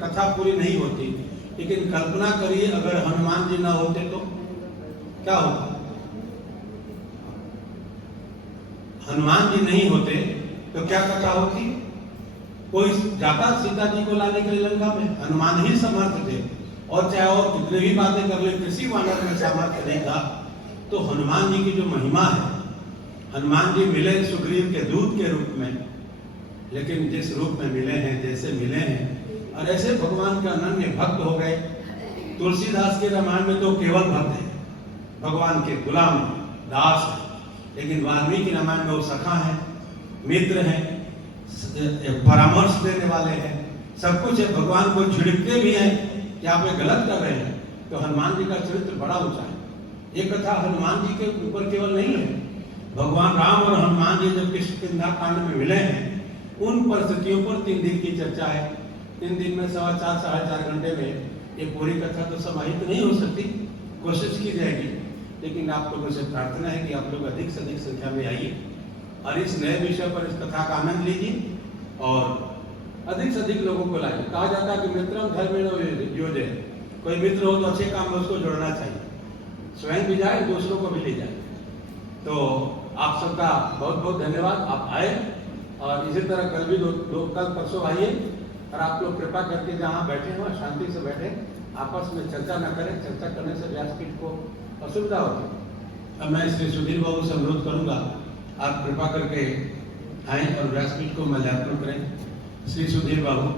कथा पूरी नहीं होती, लेकिन कल्पना करिए अगर हनुमान जी ना होते तो क्या होता। हनुमान जी नहीं होते तो क्या कथा होती। कोई जाता सीता जी को लाने के लिए लंका में, हनुमान ही समर्थ थे, और चाहे वो कितने भी बातें कर ले, किसी वानर में सामर्थ्य नहीं था। तो हनुमान जी की जो महिमा है, हनुमान जी मिले सुग्रीव के दूत के रूप में, लेकिन जिस रूप में मिले हैं, जैसे मिले हैं, और ऐसे भगवान के अनन्य भक्त हो गए। तुलसीदास के रामायण में तो केवल भक्त है, भगवान के गुलाम दास है, लेकिन वाल्मीकि रामायण में वो सखा है, मित्र हैं, परामर्श देने वाले हैं, सब कुछ है। भगवान को छिड़कते भी हैं कि आप ये गलत कर रहे हैं। तो हनुमान जी का चरित्र बड़ा ऊंचा है। ये कथा हनुमान जी के ऊपर केवल नहीं है, भगवान राम और हनुमान जी जब किष्किंधा कांड में मिले हैं, उन परिस्थितियों पर 3 दिन की चर्चा है। 3 दिन में 4.25 साढ़े 4 घंटे में ये पूरी कथा तो समाहित नहीं हो सकती, कोशिश की जाएगी। लेकिन आप लोगों से प्रार्थना है कि आप लोग अधिक से अधिक संख्या में आइए और इस नए विषय पर इस कथा का आनंद लीजिए और अधिक से अधिक लोगों को लाइए। कहा जाता है कि मित्रम धर्मेण योजय, कोई मित्र हो तो अच्छे काम में उसको जोड़ना चाहिए, स्वयं भी जाए, दूसरों को भी ले जाए। तो आप सबका बहुत बहुत धन्यवाद, आप आए और इसी तरह कल भी कल परसों आइए। और आप लोग कृपा करके जहाँ बैठे हो शांति से बैठे, आपस में चर्चा न करें, चर्चा करने से व्यासपीठ को असुविधा होती है। अब मैं श्री सुधीर बाबू से अनुरोध करूंगा, आप कृपा करके आए और व्यासपीठ को माल्यार्पण करें। श्री सुधीर बाबू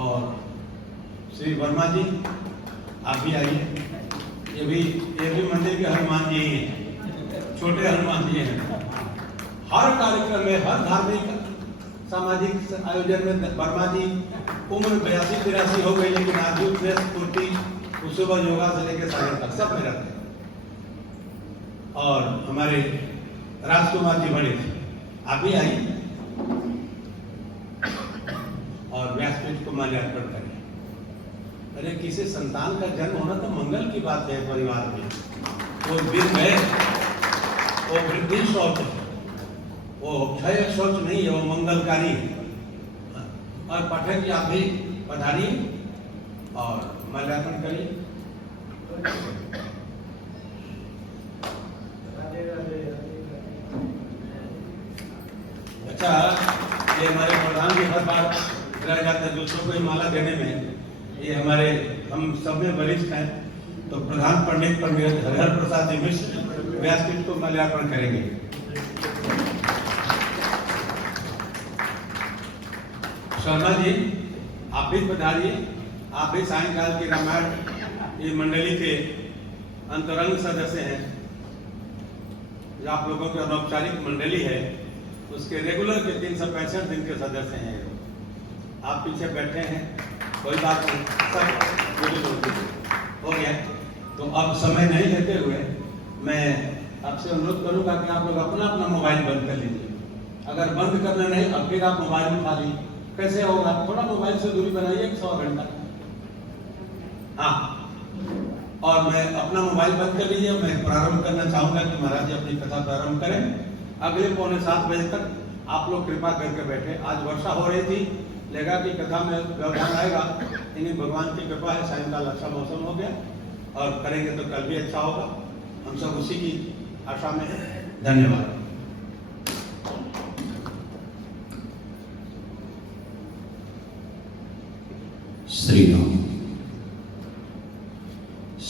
और श्री वर्मा जी, आप भी आइए। ये भी मंदिर के हनुमान जी ही हैं, छोटे हनुमान जी हैं। हर कार्यक्रम में, हर धार्मिक सामाजिक आयोजन में वर्मा जी, उम्र 82-83 हो गई, लेकिन आज भी उत्साह स्फूर्ति, सुबह योगा से लेकर सागर तक सब में रहते हैं। और हमारे राजकुमार जी बड़े थे, आप भी आइए और व्यासपीठ को माल्यार्पण करें। अरे किसी संतान का जन्म होना तो मंगल की बात है परिवार में। वो दिन है, वो वृद्धि शौच है, वो क्षय शौच नहीं है, वो मंगलकारी है। और पाठक जी आप भी पधारिए और माल्यार्पण करिए। अच्छा, ये हमारे प्रधान जी हर बार रह जाते हैं दूसरों को ही माला देने में। ये हमारे हम सब में वरिष्ठ हैं, तो प्रधान पंडित पंडित हरिहर प्रसाद जी मिश्र व्यासपीठ को माल्यार्पण करेंगे। शर्मा जी आप भी पधारिए, आप भी सायंकाल की रामायण ये मंडली के अंतरंग सदस्य हैं। जो आप लोगों की अनौपचारिक मंडली है उसके रेगुलर के 365 दिन के सदस्य हैं। आप पीछे बैठे हैं, कोई बात नहीं, सब हो गया। तो अब समय नहीं लेते हुए मैं आपसे अनुरोध करूंगा कि आप लोग अपना अपना मोबाइल बंद कर लीजिए। अगर बंद करना नहीं, अब फिर आप मोबाइल उठा लीजिए, कैसे होगा? थोड़ा मोबाइल से दूरी बनाइए 100 घंटा। हाँ, और मैं अपना मोबाइल बंद कर लीजिए। मैं प्रारंभ करना चाहूंगा कि महाराज जी अपनी कथा प्रारंभ करें। अगले 6:45 बजे तक आप लोग कृपा करके बैठे। आज वर्षा हो रही थी, लगा कि कथा में व्यवधान आएगा, लेकिन भगवान की कृपा है, सायंकाल अच्छा मौसम हो गया और करेंगे तो कल भी अच्छा होगा। हम सब उसी की आशा में हैं। धन्यवाद। श्री राम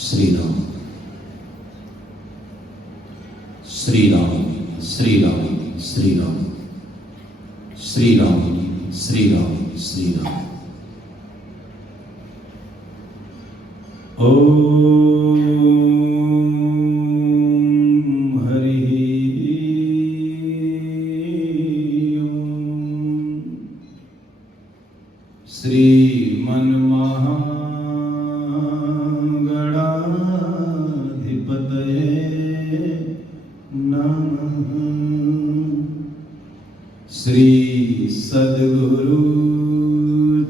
श्री राम श्री राम श्री राम श्री राम श्री राम श्री राम श्री राम। ओम हरि ओम। श्रीमन्महागणाधिपतये नमः। श्री सद्गुरु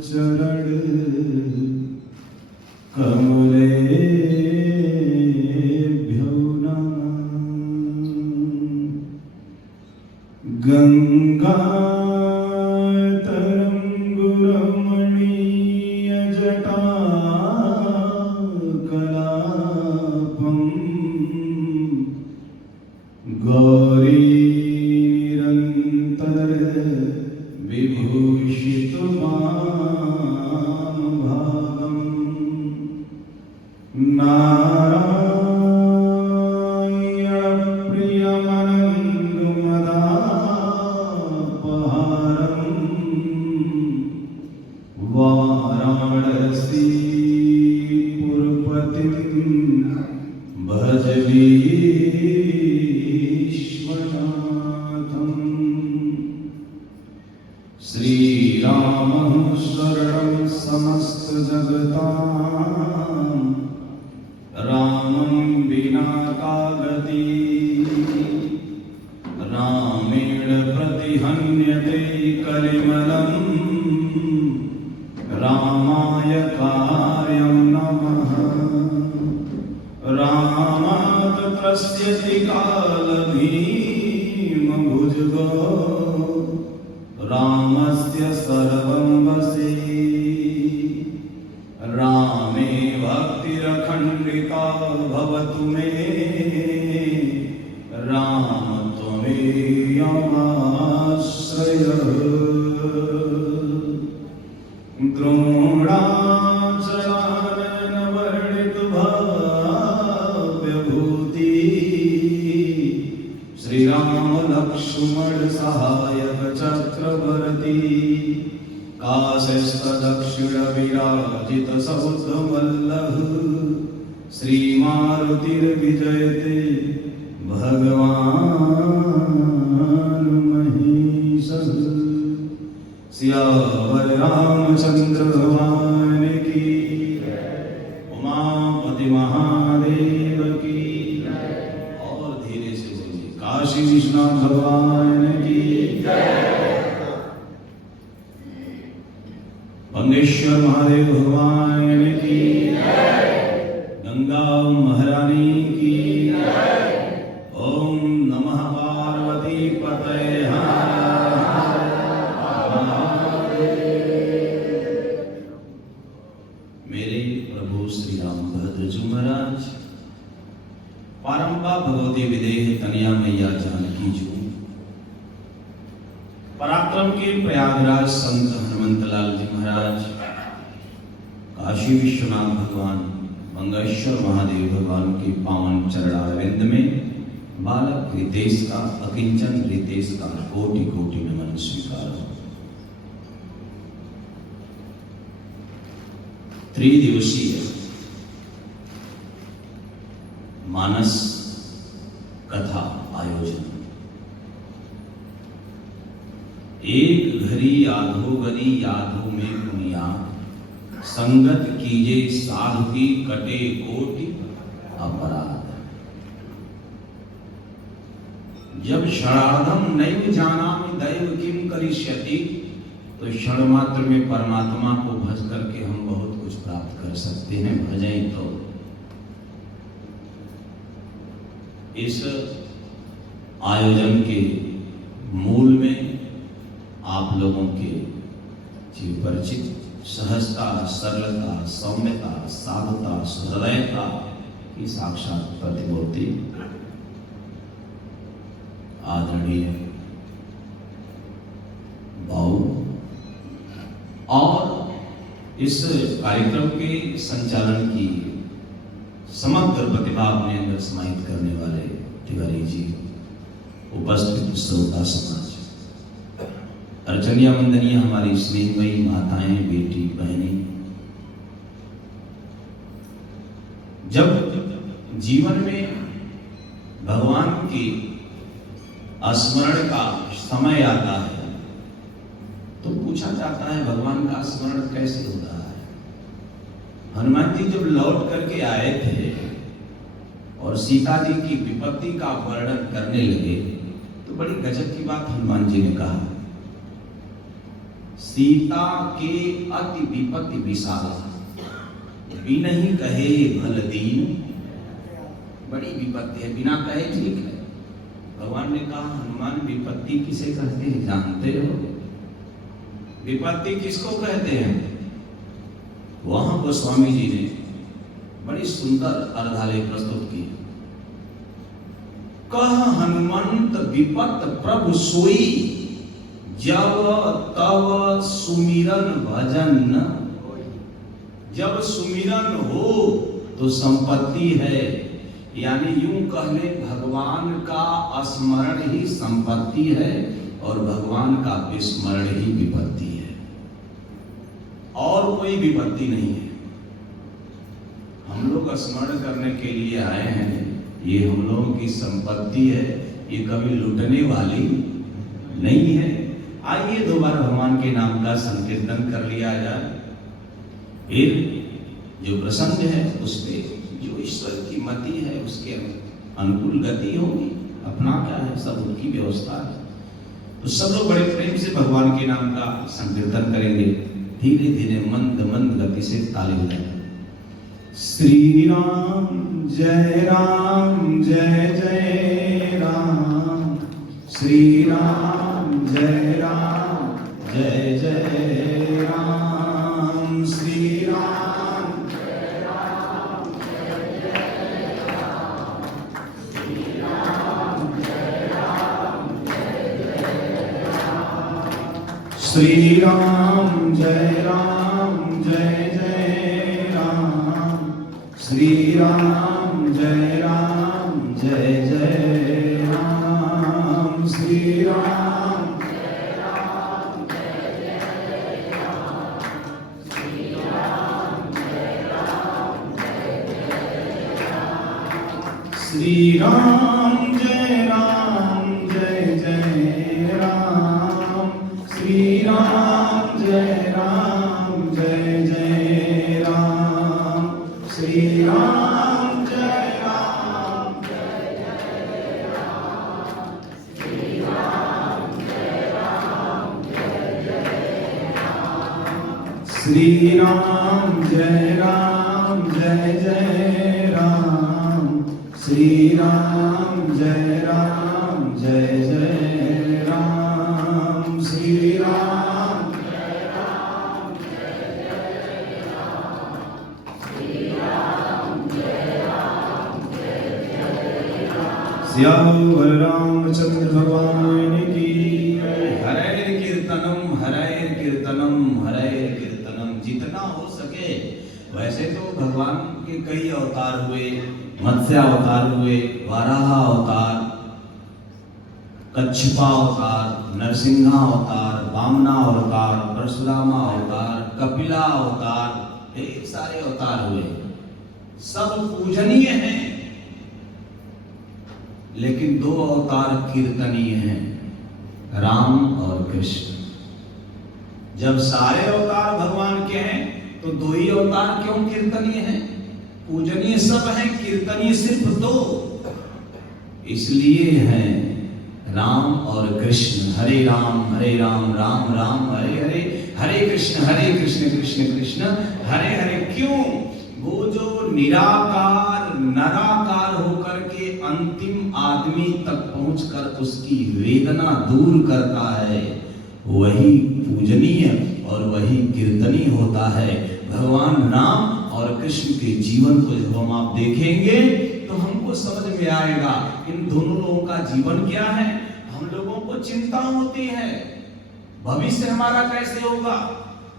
चरण कमलेभ्यो नमः। गंगा विभूषितुमानुभावम् नारायणप्रियमनन्दुमदापहारम् वाराणसीपुरपतिं भज विश्वनाथम्। श्रीरामः शरणं समस्तजगतां रामं विना का गति रामेण प्रतिहन्यते कलिमलम् रामाय कार्यं नमः। रामात् त्रस्यति कालभीमभुजगो रामस्य सर्वं वशे। रामे भक्तिरखण्डिता भवतु मे राम त्वमेयमाश्रयः। द्रोणाचलाननवर्णितभाव्यभूति श्रीराम लक्ष्मण सहायक चक्रवर्ती काशस्थ दक्षिण विराजित सौधवल्लभ श्रीमारुतिर्विजयते भगवान् महेशः। सियावर रामचंद्र भगवान की उमापति महादेव की और धीरे से बोलिए काशी विश्वनाथ भगवान की बंगेश्वर महादेव भगवान की गंगा महारानी की ओम नमः पार्वती पतये मेरे प्रभु श्री रामभद्र जी महाराज पारंपा भगवती विदेह तनया मैया जानकी जो पराक्रम के प्रयागराज संत हनुमंतलाल जी महाराज काशी विश्वनाथ भगवान मंगेश्वर महादेव भगवान के पावन चरणारविंद में बालक रितेश का अकिंचन रितेश का कोटि कोटि नमन स्वीकार। त्रिदिवसीय मानस कथा आयोजन एक घड़ी यादो गरी यादो में पुनिया संगत कीजे साधु की कटे कोटि अपराध। जब क्षणार्धम नैव जानामि दैव किम करिष्यति तो क्षण मात्र में परमात्मा को भज करके हम बहुत कुछ प्राप्त कर सकते हैं। भजें तो इस आयोजन के मूल में आप लोगों के जीव परिचित सहजता सरलता सौम्यता साधुता सहृदयता की साक्षात प्रतिमूर्ति आदरणीय भाऊ और इस कार्यक्रम के संचालन की समग्र प्रतिभा अपने अंदर समाहित करने वाले तिवारी जी, उपस्थित श्रोता समाज, अर्चनिया वंदनीय हमारी स्नेहमयी माताएं, बेटी, बहनें, जब जीवन में भगवान की स्मरण का समय आता है तो पूछा जाता है भगवान का स्मरण कैसे होता है। हनुमान जी जब लौट करके आए थे और सीता जी की विपत्ति का वर्णन करने लगे तो बड़ी गजब की बात हनुमान जी ने कहा, सीता के अति विपत्ति विशाला बिनहि कहे भल दीन। बड़ी विपत्ति है, बिना कहे ठीक है। भगवान ने कहा हनुमान विपत्ति किसे कहते हैं जानते हो? विपत्ति किसको कहते हैं? वहां गोस्वामी जी ने बड़ी सुंदर अर्धाले प्रस्तुत की। कह हनुमंत विपत प्रभु सोई जब तब सुमिरन भजन न, जब सुमिरन हो तो संपत्ति है। यानी यूं कह ले, भगवान का स्मरण ही संपत्ति है और भगवान का विस्मरण ही विपत्ति है, और कोई विपत्ति नहीं है। हम लोग स्मरण करने के लिए आए हैं, ये हम लोगों की संपत्ति है, ये कभी लुटने वाली नहीं है। आइए दोबारा भगवान के नाम का संकीर्तन कर लिया जाए। फिर जो प्रसंग है उस पे जो ईश्वर की मति है उसके अनुकूल गति होगी, अपना क्या है, सब उनकी व्यवस्था है। तो सब लोग बड़े प्रेम से भगवान के नाम का संकीर्तन करेंगे, धीरे धीरे मंद मंद गति से ताली बजाएंगे। श्री राम जय जय राम, श्री राम जय जय राम, श्री राम जय राम, श्री राम जय राम, श्री राम जय राम जय जय राम, श्री राम जय राम जय जय राम, श्री राम जय राम जय जय राम, श्री राम जय राम जय जय राम, श्री राम जय राम जय जय राम, श्री राम जय राम जय जय राम, श्री राम जय राम जय जय राम, श्री राम जय राम जय जय राम, श्री राम जय राम जय जय राम, श्री राम जय राम जय जय राम, श्री राम जय राम जय जय राम, श्री राम जय राम जय जय राम। श्यावर रामचंद्र भगवान की हरे कीर्तनम हरे कीर्तनम हरे कीर्तनम। जितना हो सके, वैसे तो भगवान के कई अवतार हुए, मत्स्य अवतार हुए, वाराह अवतार, कच्छपा अवतार, नरसिंहा अवतार, वामना अवतार, परशुरामा अवतार, कपिला अवतार, ढेर सारे अवतार हुए, सब पूजनीय हैं। लेकिन दो अवतार कीर्तनीय हैं, राम और कृष्ण। जब सारे अवतार भगवान के हैं तो दो ही अवतार क्यों कीर्तनीय हैं? पूजनीय सब हैं, कीर्तनीय सिर्फ दो। इसलिए हैं राम और कृष्ण। हरे राम राम राम हरे हरे, हरे कृष्ण कृष्ण कृष्ण हरे हरे। क्यों? वो जो निराकार नराकार होकर के अंतिम आदमी तक पहुंचकर उसकी वेदना दूर करता है, वही पूजनीय और वही कीर्तनीय होता है। भगवान राम और कृष्ण के जीवन को जब हम आप देखेंगे तो हमको समझ में आएगा इन दोनों लोगों का जीवन क्या है। हम लोगों को चिंता होती है भविष्य हमारा कैसे होगा,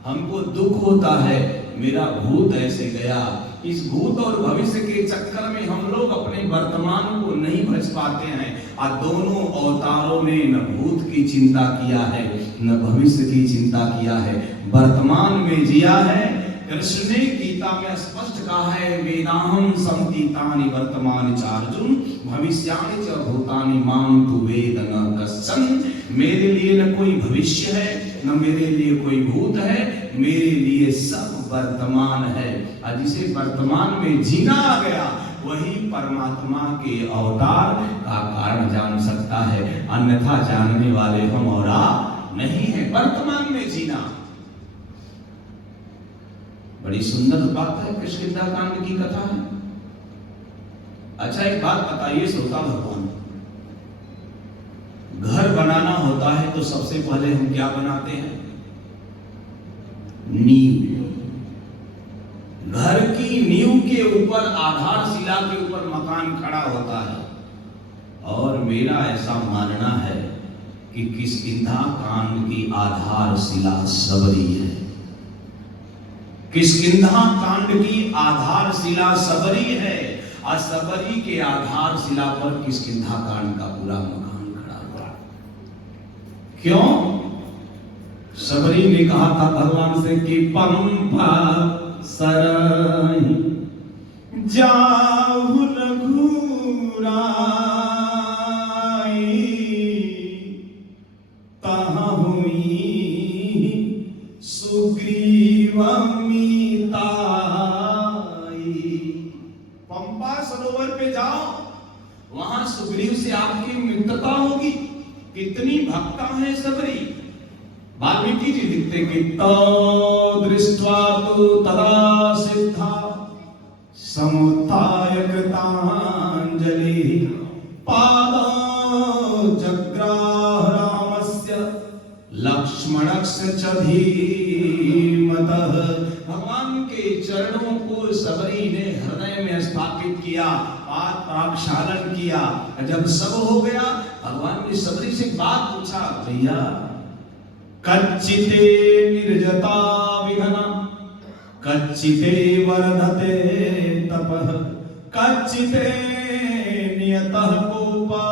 हमको दुख होता है मेरा भूत ऐसे गया। इस भूत और भविष्य के चक्कर में हम लोग अपने वर्तमान को नहीं बच पाते हैं। और दोनों अवतारों ने न भूत की चिंता किया है न भविष्य की चिंता किया है, वर्तमान में जिया है। कृष्ण ने गीता में स्पष्ट कहा है, वेदाहं समतीतानि वर्तमान चार्जुन भविष्यानि च भूतानि मां तु वेद न कश्चन। मेरे लिए न कोई भविष्य है न मेरे लिए कोई भूत है, मेरे लिए सब वर्तमान है। और जिसे वर्तमान में जीना आ गया वही परमात्मा के अवतार का कारण जान सकता है, अन्यथा जानने वाले हम और आप नहीं है। वर्तमान में जीना बड़ी सुंदर बात है, किष्किंधा कांड की कथा है। अच्छा एक बात बताइए श्रोता भगवान, घर बनाना होता है तो सबसे पहले हम क्या बनाते हैं? नींव। घर की नींव के ऊपर, आधारशिला के ऊपर मकान खड़ा होता है। और मेरा ऐसा मानना है कि किष्किंधा कांड की आधारशिला सबरी है। किष्किंधा कांड की आधारशिला सबरी है और सबरी के आधारशिला पर किष्किंधा कांड का पूरा मकान खड़ा हुआ। क्यों? सबरी ने कहा था भगवान से कि पंपा सरहि जाहु रघुराई तहाँ हुई सुग्रीव मिताई। पंपा सरोवर पे जाओ, वहां सुग्रीव से आपकी मित्रता होगी। कितनी भक्ता है सबरी। वाल्मीकि जी लिखते कि तो दृष्ट्वा तु तदा सिद्धा समुत्थाय कृतांजलि पादौ जग्राह रामस्य लक्ष्मणस्य च धीमतः। भगवान के चरणों को सबरी ने हृदय में स्थापित किया, पाद प्रक्षालन किया। जब सब हो गया, भगवान ने सबरी से बात पूछा, भैया कच्चिते निर्जता विघ्ना कच्चिते वर्धते तपः कच्चिते नियतः कोपा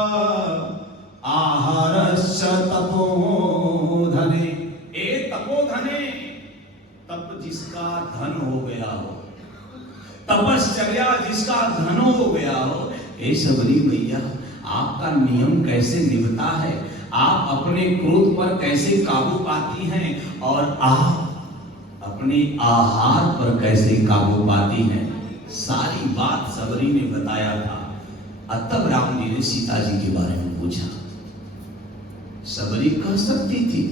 आहारश्च तपोधने। ए तपोधने, तप जिसका धन हो गया हो, तपश्चर्या जिसका धन हो गया हो। ए सबरी भैया, आपका नियम कैसे निभता है, आप अपने क्रोध पर कैसे काबू पाती हैं और आप अपने आहार पर कैसे काबू पाती हैं। सारी बात सबरी ने बताया था। तब राम जी ने सीता जी के बारे में पूछा। सबरी कह सकती थी,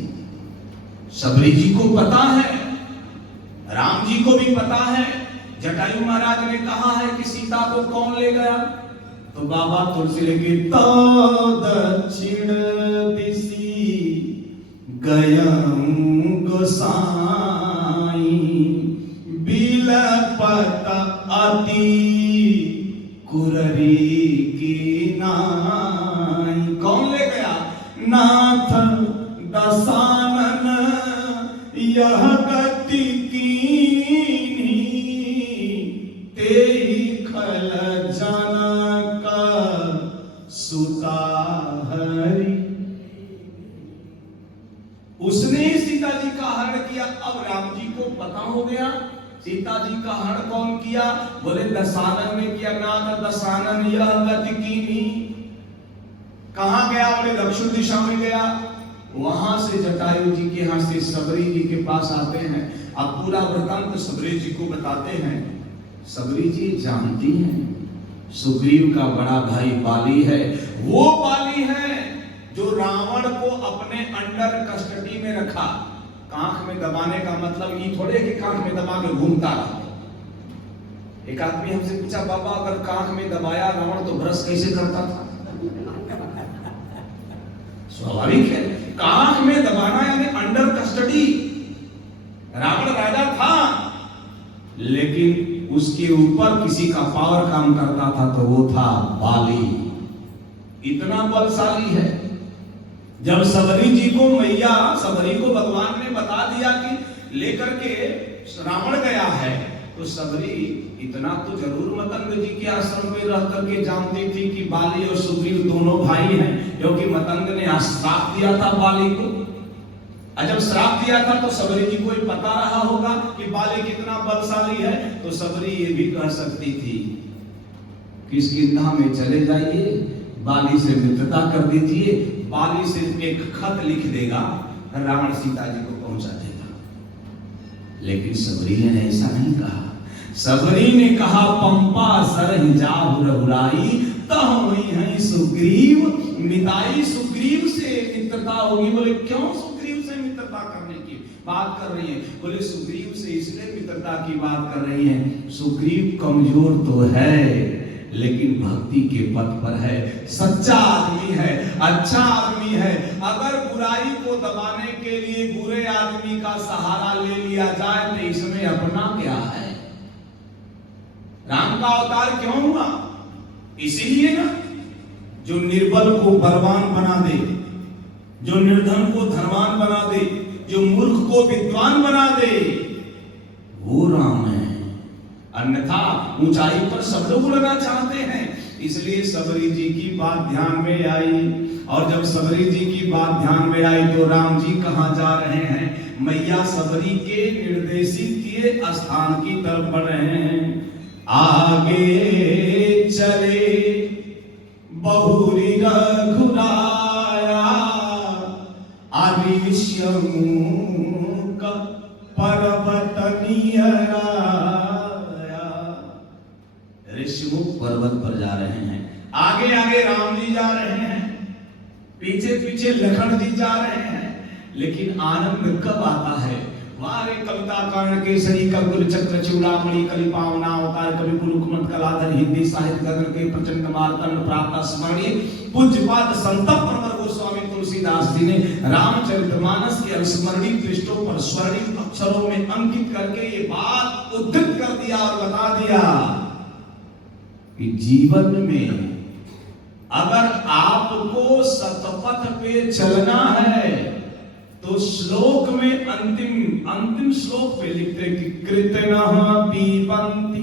सबरी जी को पता है, राम जी को भी पता है। जटायु महाराज ने कहा है कि सीता को कौन ले गया, तो बाबा तुलसी लेके तो दक्षिण दिशि गयं गोसाई बिलपत अति कुररी की नाई। कौन ले गया? नाथ दशानन यह गति कीन्ही तेहि खल जनक सुता हरि। उसने सीता जी का हरण किया। अब राम जी को पता हो गया सीता जी का हरण कौन किया। बोले दशानन ने किया। नाथ दशानन यह गति कीन्ही। कहां गया? बोले दक्षिण दिशा में गया। वहां से जटायु जी के यहाँ से सबरी जी के पास आते हैं। अब पूरा वृतांत सबरी जी को बताते हैं। सबरी जी जानती हैं सुग्रीव का बड़ा भाई बाली है। वो बाली है जो रावण को अपने अंडर कस्टडी में रखा। कांख में दबाने का मतलब ये थोड़े कि कांख में दबा के घूमता रहा। एक आदमी हमसे पूछा, बाबा अगर कांख में दबाया रावण तो ब्रश कैसे करता था? स्वाभाविक है, कांख में दबाना यानी अंडर कस्टडी। रावण राजा था, लेकिन उसके ऊपर किसी का पावर काम करता था, तो वो था बाली। इतना बलशाली है। जब सबरी जी को मैया सबरी को भगवान ने बता दिया कि लेकर के रावण गया है, तो सबरी इतना तो जरूर मतंग जी के आश्रम में रह करके जानती थी कि बाली और सुग्रीव दोनों भाई हैं, क्योंकि मतंग ने श्राप दिया था बाली को। जब श्राप दिया था तो सबरी जी को पता रहा होगा कि बाली कितना बलशाली है। तो सबरी ये भी कह सकती थी किष्किंधा में चले जाइए, बाली से मित्रता कर दीजिए, बाली से एक खत लिख देगा, रावण सीता जी को पहुंचा देगा। लेकिन सबरी ने ऐसा नहीं कहा। सबरी ने कहा पंपा सरहि जाहु रघुराई तहुँ हैं सुग्रीव मिताई। सुग्रीव से मित्रता होगी। बोले क्यों सुग्रीव से मित्रता करने की बात कर रही है? बोले सुग्रीव से इसलिए मित्रता की बात कर रही है, सुग्रीव कमजोर तो है लेकिन भक्ति के पथ पर है, सच्चा आदमी है, अच्छा आदमी है। अगर बुराई को दबाने के लिए बुरे आदमी का सहारा ले लिया जाए तो इसमें अपना क्या है? राम का अवतार क्यों हुआ? इसीलिए ना, जो निर्बल को बलवान बना दे, जो निर्धन को धनवान बना दे, जो मूर्ख को विद्वान बना दे, वो राम है। अन्यथा ऊंचाई पर सब लोग उड़ना चाहते हैं। इसलिए सबरी जी की बात ध्यान में आई, और जब सबरी जी की बात ध्यान में आई तो राम जी कहां जा रहे हैं? मैया सबरी के निर्देशित किए स्थान की तरफ बढ़ रहे हैं। आगे चले बहुरी रघुराया, का पर्वत नियराया। ऋषिमुख पर्वत पर जा रहे हैं। आगे आगे राम जी जा रहे हैं, पीछे पीछे लखन जी जा रहे हैं। लेकिन आनंद कब आता है? वारे कविता कर्ण केसरी कविकुल चक्र चूड़ामणि कलि पावना अवतार कवि कुलकुमत कलाधर हिंदी साहित्य गगन के प्रचंड मार्तंड प्राप्त स्मरणीय पूज्यपाद संत प्रवर गोस्वामी तुलसीदास जी ने रामचरितमानस के स्मरणीय पृष्ठों पर स्वर्णिम अक्षरों में अंकित करके ये बात उद्धृत कर दिया और बता दिया कि जीवन में अगर आपको सतपथ पे चलना है तो श्लोक में अंतिम श्लोक पे लिखते कि कृतनः पीबन्ति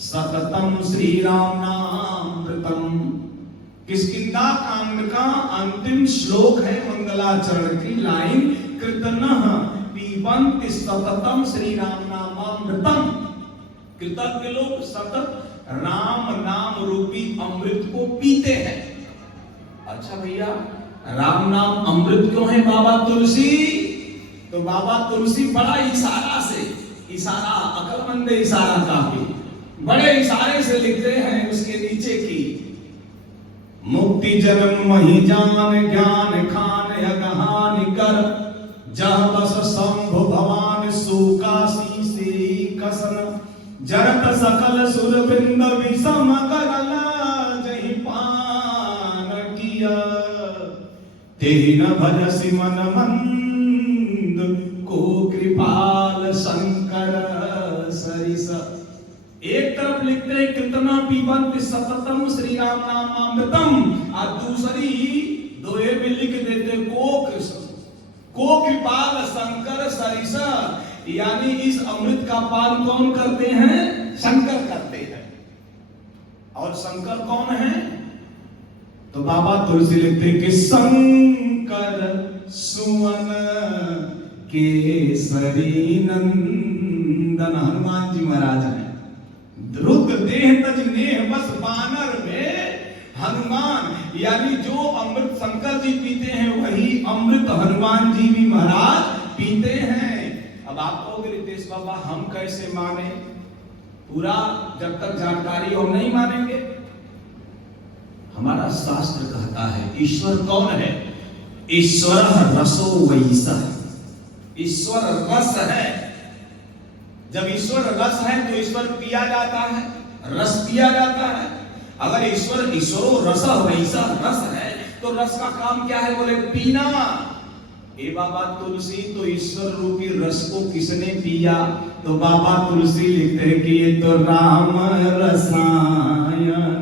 सततम श्री राम नामृतम। किष्किंधा कांड का अंतिम श्लोक है मंगलाचरण की लाइन, कृतनः पीबन्ति सततम श्री राम नामामृतम। कृतज्ञ लोग सतत राम नाम रूपी अमृत को पीते हैं। अच्छा भैया, राम नाम अमृत क्यों है बाबा तुलसी? तो बाबा तुलसी बड़ा इशारा अकलमंद इशारा काफी बड़े इशारे से लिखते हैं उसके नीचे की मुक्ति जन्म वही जान ज्ञान खान अगहान कर जह बस शंभु भवान सुकासी से कसन जरत सकल सुरबिंद विषम करल जहि पान किया तेन भजसि मन मंद को कृपाल शंकर सरिस। एक तरफ लिखते हैं कितना पीबन्ति सततम श्री राम नामामृतम, और दूसरी दोहे में लिख देते को कृपाल शंकर सरिस, यानी इस अमृत का पान कौन करते हैं? शंकर करते हैं। और शंकर कौन है? तो बाबा तुलसी लिखते कि शंकर सुवन केसरी नंदन। हनुमान जी महाराज हैं। रुद्र देह तज नेह बस बानर में हनुमान, यानी जो अमृत शंकर जी पीते हैं वही अमृत हनुमान जी भी महाराज पीते हैं। अब आप कहोगे रितेश बाबा हम कैसे माने? पूरा जब तक जानकारी और नहीं मानेंगे। हमारा शास्त्र कहता है ईश्वर कौन है? ईश्वर रसो वैसा, ईश्वर रस है। जब ईश्वर रस है तो ईश्वर पिया जाता है, रस पिया जाता है। अगर ईश्वरो रस वैसा रस है तो रस का काम क्या है? बोले पीना। ए बाबा तुलसी, तो ईश्वर रूपी रस को किसने पिया? तो बाबा तुलसी लिखते हैं कि ये तो राम रसायन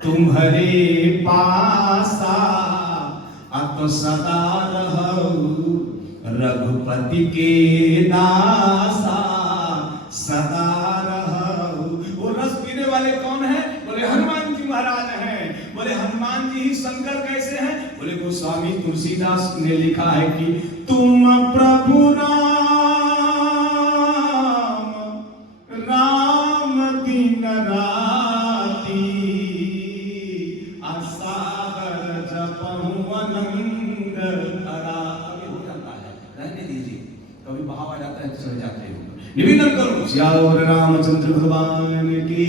तुम्हारे पासा अत सदा रहु रघुपति के दासा सदा रहु। वो रस पीने वाले कौन है? बोले हनुमान जी महाराज हैं। बोले हनुमान जी ही शंकर कैसे हैं? बोले गोस्वामी तुलसीदास ने लिखा है कि तुम प्रभु राम दिन राती असागर जपहु अनंग हरा। हो जाता है, रहने दीजिए, कभी बहाव आ जाता है चले जाते हैं। निवेदन करो श्यावर रामचंद्र भगवान की।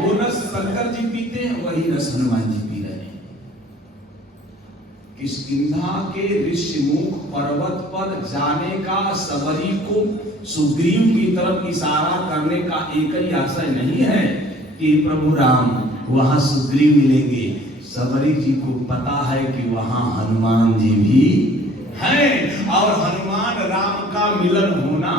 वो रस शंकर जी पीते हैं, वही रस हनुमान जी पी रहे हैं। किष्किंधा के ऋषिमुख पर्वत पर जाने का सबरी को सुग्रीव की तरफ इशारा करने का एक ही आशय नहीं है कि प्रभु राम वहां सुग्रीव मिलेंगे। सबरी जी को पता है कि वहां हनुमान जी भी हैं और हनुमान राम का मिलन होना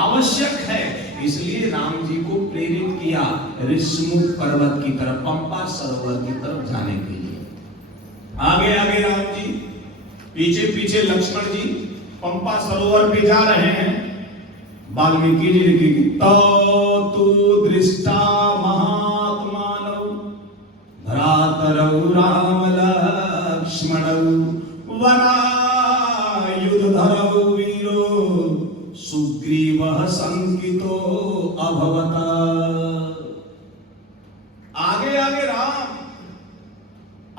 आवश्यक है। इसलिए राम जी को प्रेरित किया ऋषिमुख पर्वत की तरफ, पंपा सरोवर की तरफ जाने के लिए। आगे आगे राम जी पीछे पीछे लक्ष्मण जी पंपा सरोवर पे जा रहे हैं। वाल्मीकि जी लिखी तो तू दृष्टा महात्मानौ भ्रातरौ राम लक्ष्मणौ वनायुधरौ वीरो सुग्रीवः शंकितो अभवत। आगे आगे राम,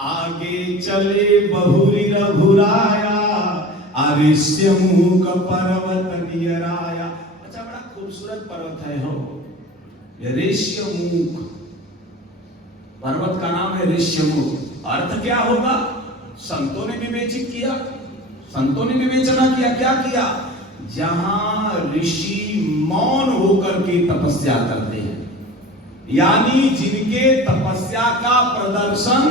आगे चले बहुरी रघुराया, ऋष्यमुख पर्वत नियराया। अच्छा, बड़ा खूबसूरत पर्वत है हो ये ऋष्यमुख पर्वत का नाम है ऋष्यमुख। अर्थ क्या होगा? संतों ने विवेचित किया, संतों ने विवेचना किया। क्या किया? जहां ऋषि मौन होकर के तपस्या करते हैं, यानी जिनके तपस्या का प्रदर्शन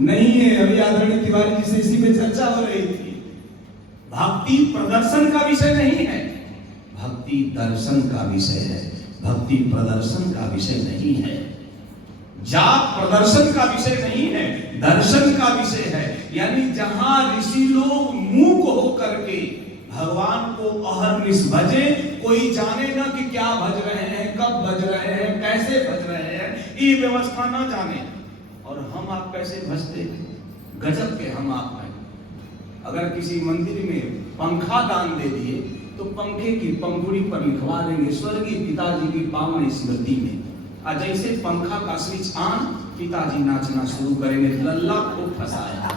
नहीं है। अभी आदरणीय तिवारी जी से इसी में चर्चा हो रही थी। भक्ति प्रदर्शन का विषय नहीं है, भक्ति दर्शन का विषय है, भक्ति प्रदर्शन का विषय नहीं है। जाप प्रदर्शन का विषय नहीं है, दर्शन का विषय है। यानी जहां ऋषि लोग मूक होकर के भगवान को अहर्निश भजे, कोई जाने ना कि क्या भज रहे हैं, कब भज रहे हैं, कैसे भज रहे हैं, ये व्यवस्था ना जाने, और हम आप कैसे भजते हैं। गजब के हम आप हैं। अगर किसी मंदिर में पंखा दान दे दिए तो पंखे की पंखुड़ी पर लिखवा देंगे स्वर्गीय पिताजी की पावन स्मृति में। और जैसे पंखा का स्विच ऑन, पिताजी नाचना शुरू करेंगे, लल्ला को फंसाया।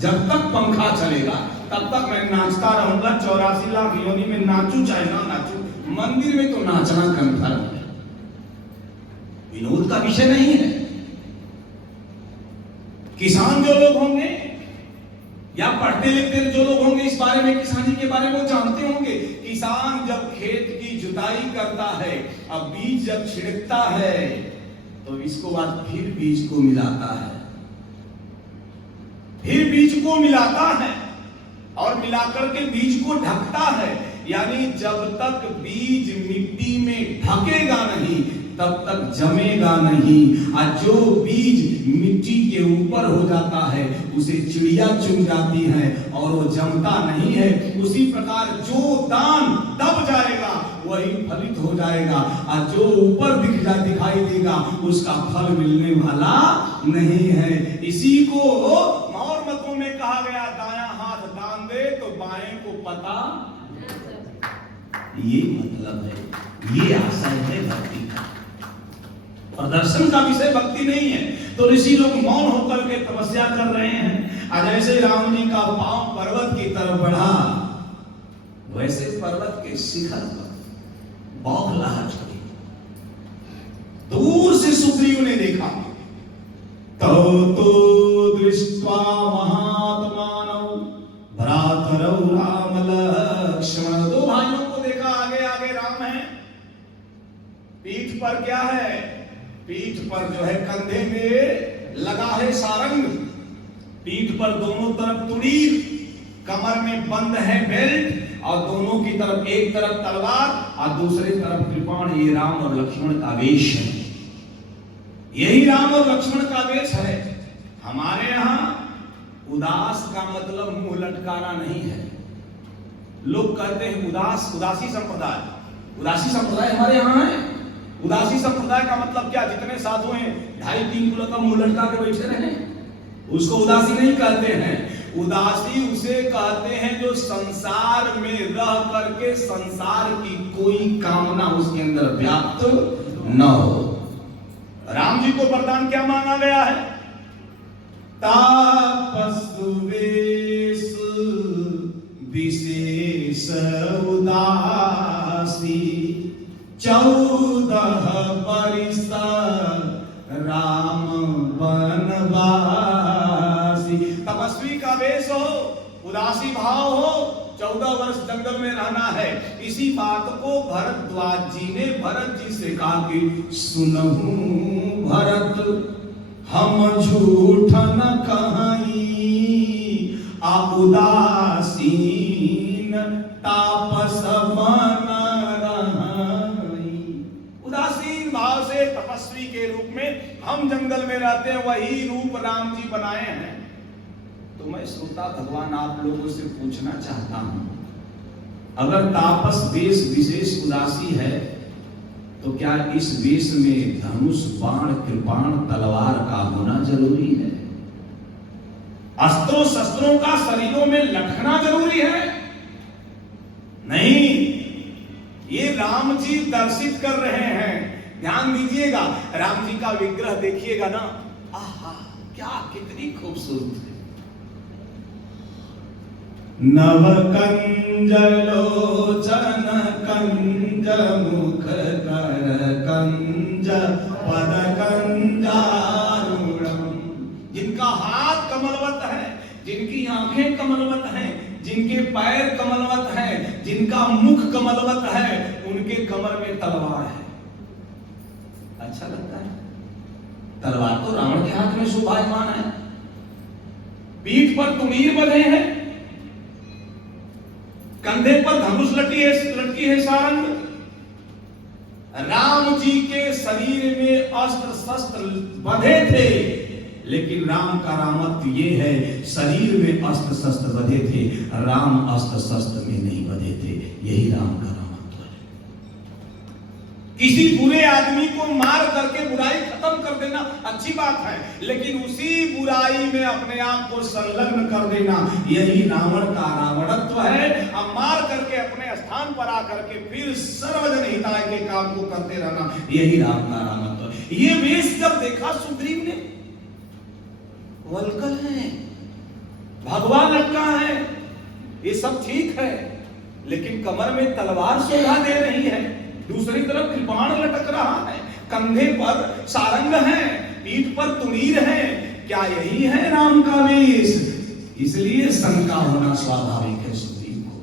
जब तक पंखा चलेगा तब तक मैं नाचता रहूंगा, 84 लाख योनि में नाचू चाहे ना नाचू, मंदिर में तो नाचना कन्फर्म है। विनोद का विषय नहीं है। किसान जो लोग होंगे या पढ़ते लिखते जो लोग होंगे, इस बारे में, किसानी के बारे में जानते होंगे। किसान जब खेत की जुताई करता है, अब बीज जब छिड़कता है तो इसको बाद फिर बीज को मिलाता है, फिर बीज को मिलाता है और मिलाकर के बीज को ढकता है। यानी जब तक बीज मिट्टी में ढकेगा नहीं तब तक जमेगा नहीं। और जो बीज मिट्टी के ऊपर हो जाता है उसे चिड़िया चुन जाती है और वो जमता नहीं है। उसी प्रकार जो दान दब जाएगा वही फलित हो जाएगा, और जो ऊपर दिखाई देगा उसका फल मिलने वाला नहीं है। इसी को और मतों में कहा गया, दायां हाथ दान दे तो बाएं को पता। ये मतलब है, ये आशय है भक्ति का। प्रदर्शन का विषय भक्ति नहीं है। तो ऋषि लोग मौन होकर के तपस्या कर रहे हैं। आज जैसे राम जी का पांव पर्वत की तरफ बढ़ा, वैसे पर्वत के शिखर पर बौखलाहट हुई। दूर से सुग्रीव ने देखा, तो दृष्ट्वा महात्मानौ भ्रातरौ राम लक्ष्मण। दो भाइयों को देखा, आगे आगे राम है, पीठ पर क्या है? पीठ पर जो है कंधे में लगा है सारंग, पीठ पर दोनों तरफ तुड़ीर, कमर में बंद है बेल्ट, और दोनों की तरफ, एक तरफ तलवार और दूसरी तरफ कृपाण। ये राम और लक्ष्मण का वेश है। यही राम और लक्ष्मण का वेश है। हमारे यहां उदास का मतलब मुंह लटकाना नहीं है। लोग कहते हैं उदास, उदासी संप्रदाय, उदासी संप्रदाय हमारे यहां है। उदासी संप्रदाय का मतलब क्या? जितने साधु हैं 2.5-3 किलो का मुंह लटका के बैठे रहे, उसको उदासी नहीं कहते हैं। उदासी उसे कहते हैं जो संसार में रह करके संसार की कोई कामना उसके अंदर व्याप्त न हो। राम जी को वरदान क्या मांगा गया है? तापस वेश विशेष उदासी, 14 बरिस राम बनवासी। तपस्वी का वेश हो, उदासी भाव हो, 14 वर्ष जंगल में रहना है। इसी बात को भरद्वाज जी ने भरत जी से कहा कि सुनहु भरत हम झूठ न कहीं, आ उदासीन तापस बन रही। उदासीन भाव से तपस्वी के रूप में हम जंगल में रहते हैं, वही रूप राम जी बनाए हैं। तो तो मैं श्रोता भगवान आप लोगों से पूछना चाहता हूं, अगर तापस वेश विशेष उदासी है तो क्या इस वेश में धनुष बाण कृपाण तलवार का होना जरूरी है? अस्त्रों शस्त्रों का शरीरों में लटकना जरूरी है? नहीं, ये राम जी दर्शित कर रहे हैं। ध्यान दीजिएगा, राम जी का विग्रह देखिएगा ना, आहा क्या कितनी खूबसूरत है। नव कंज लोचन कंज मुख कर कंज पद कंजारूढ़म। जिनका हाथ कमलवत है, जिनकी आंखें कमलवत हैं, जिनके पैर कमलवत हैं, जिनका मुख कमलवत है, उनके कमर में तलवार है। अच्छा लगता है? तलवार तो रावण के हाथ में शोभायमान है, पीठ पर तुमीर बंधे हैं, कंधे पर धनुष लटकी है सारंग। राम जी के शरीर में अस्त्र शस्त्र बंधे थे, लेकिन राम का रामत्व ये है, शरीर में अस्त्र शस्त्र बंधे थे, राम अस्त्र शस्त्र में नहीं बंधे थे। यही राम का रामत्व है। किसी बुरे आदमी को मार करके बुराई खत्म कर देना अच्छी बात है, लेकिन उसी बुराई में अपने आप को संलग्न कर देना, यही रावण का रावणत्व है। अब मार करके अपने स्थान पर आकर के फिर सर्वजन हिताय के काम को करते रहना, यही राम का रामत्व है। ये वेश जब देखा सुग्रीव ने, वल्कल है, भगवान लटका है, ये सब ठीक है, लेकिन कमर में तलवार शोभा दे रही है, दूसरी तरफ कृपाण लटक रहा है, कंधे पर सारंग है, पीठ पर तुमीर है। क्या यही है राम का वेश? इसलिए शंका होना स्वाभाविक है सुग्रीव को।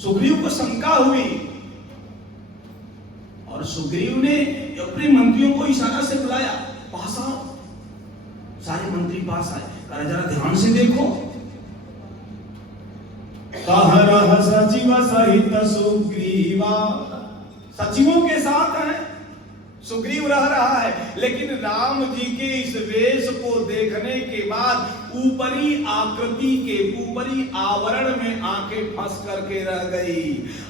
सुग्रीव को शंका हुई और सुग्रीव ने अपने मंत्रियों को इशारा से बुलाया, पास आओ। सारे मंत्री पास आए, कहा जरा ध्यान से देखो। कहरह सचिव सहित सुग्रीवा, सचिवों के साथ है, सुग्रीव रह रहा है, लेकिन राम जी के इस वेश को देखने के बाद ऊपरी आकृति के ऊपरी आवरण में आंखें फंस करके रह गई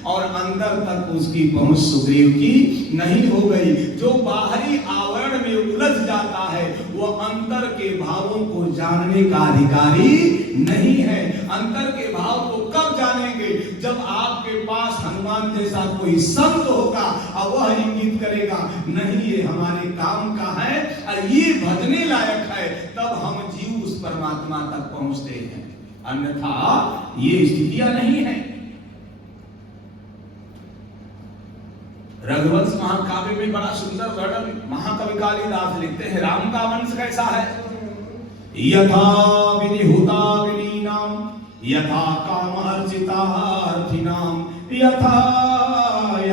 और अंदर तक उसकी पहुंच सुग्रीव की नहीं हो गई। जो बाहरी आवरण में उलझ जाता है वो अंतर के भावों को जानने का अधिकारी नहीं है। अंतर के भाव को कब जानेंगे? जब आपके पास हनुमान जैसा कोई संत होगा और वह इंगित करेगा नहीं ये हमारे काम का है और ये भजने लायक है, तब हम जीव उस परमात्मा तक पहुंचते हैं, अन्यथा ये स्थितियां नहीं है। रघुवंश महाकाव्य में बड़ा सुंदर वर्णन महाकवि कालिदास लिखते हैं, राम का वंश कैसा है। यथा विनिहुता विनीनाम, यथा कामार्जितार्थिनाम, यथा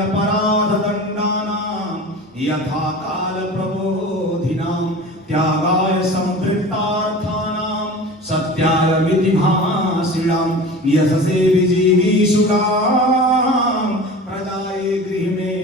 अपराध दंडानाम, यथा काल प्रबोधिनाम, त्यागाय संवृत्तार्थानाम, सत्याय भाषिणाम, यशसे विजीवीषुकाम, प्रजाये गृह में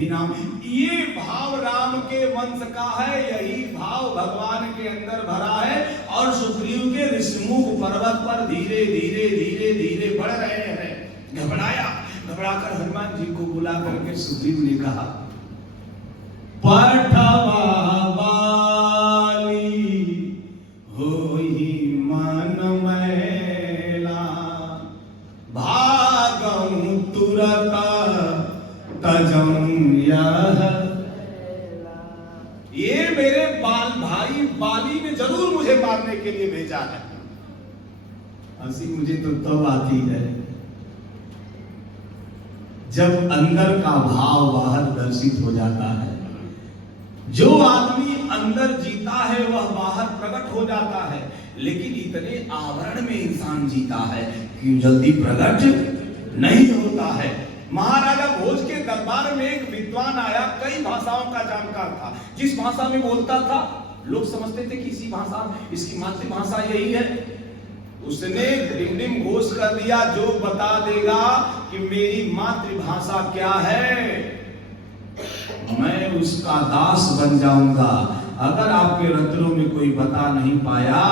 धिनाम। ये भाव राम के वंश का है, यही भाव भगवान के अंदर भरा है और सुग्रीव के ऋषिमुख पर्वत पर धीरे धीरे धीरे धीरे बढ़ रहे हैं। घबराकर हनुमान जी को बुला करके सुग्रीव ने कहा, पठवा बाली होई मन मैला, भागं तुरत तजं यह। ये मेरे भाई बाली ने जरूर मुझे मारने के लिए भेजा है। हंसी मुझे तो तब आती है जब अंदर का भाव बाहर दर्शित हो जाता है। जो आदमी अंदर जीता है वह बाहर प्रकट हो जाता है, लेकिन इतने आवरण में इंसान जीता है कि जल्दी प्रकट नहीं होता है। महाराजा भोज के दरबार में एक विद्वान आया, कई भाषाओं का जानकार था। जिस भाषा में बोलता था लोग समझते थे कि इसी भाषा, इसकी मातृभाषा यही है। उसने डिंडिम घोष कर दिया, जो बता देगा कि मेरी मातृभाषा क्या है मैं उसका दास बन जाऊंगा अगर आपके रत्नों में कोई बता नहीं पाया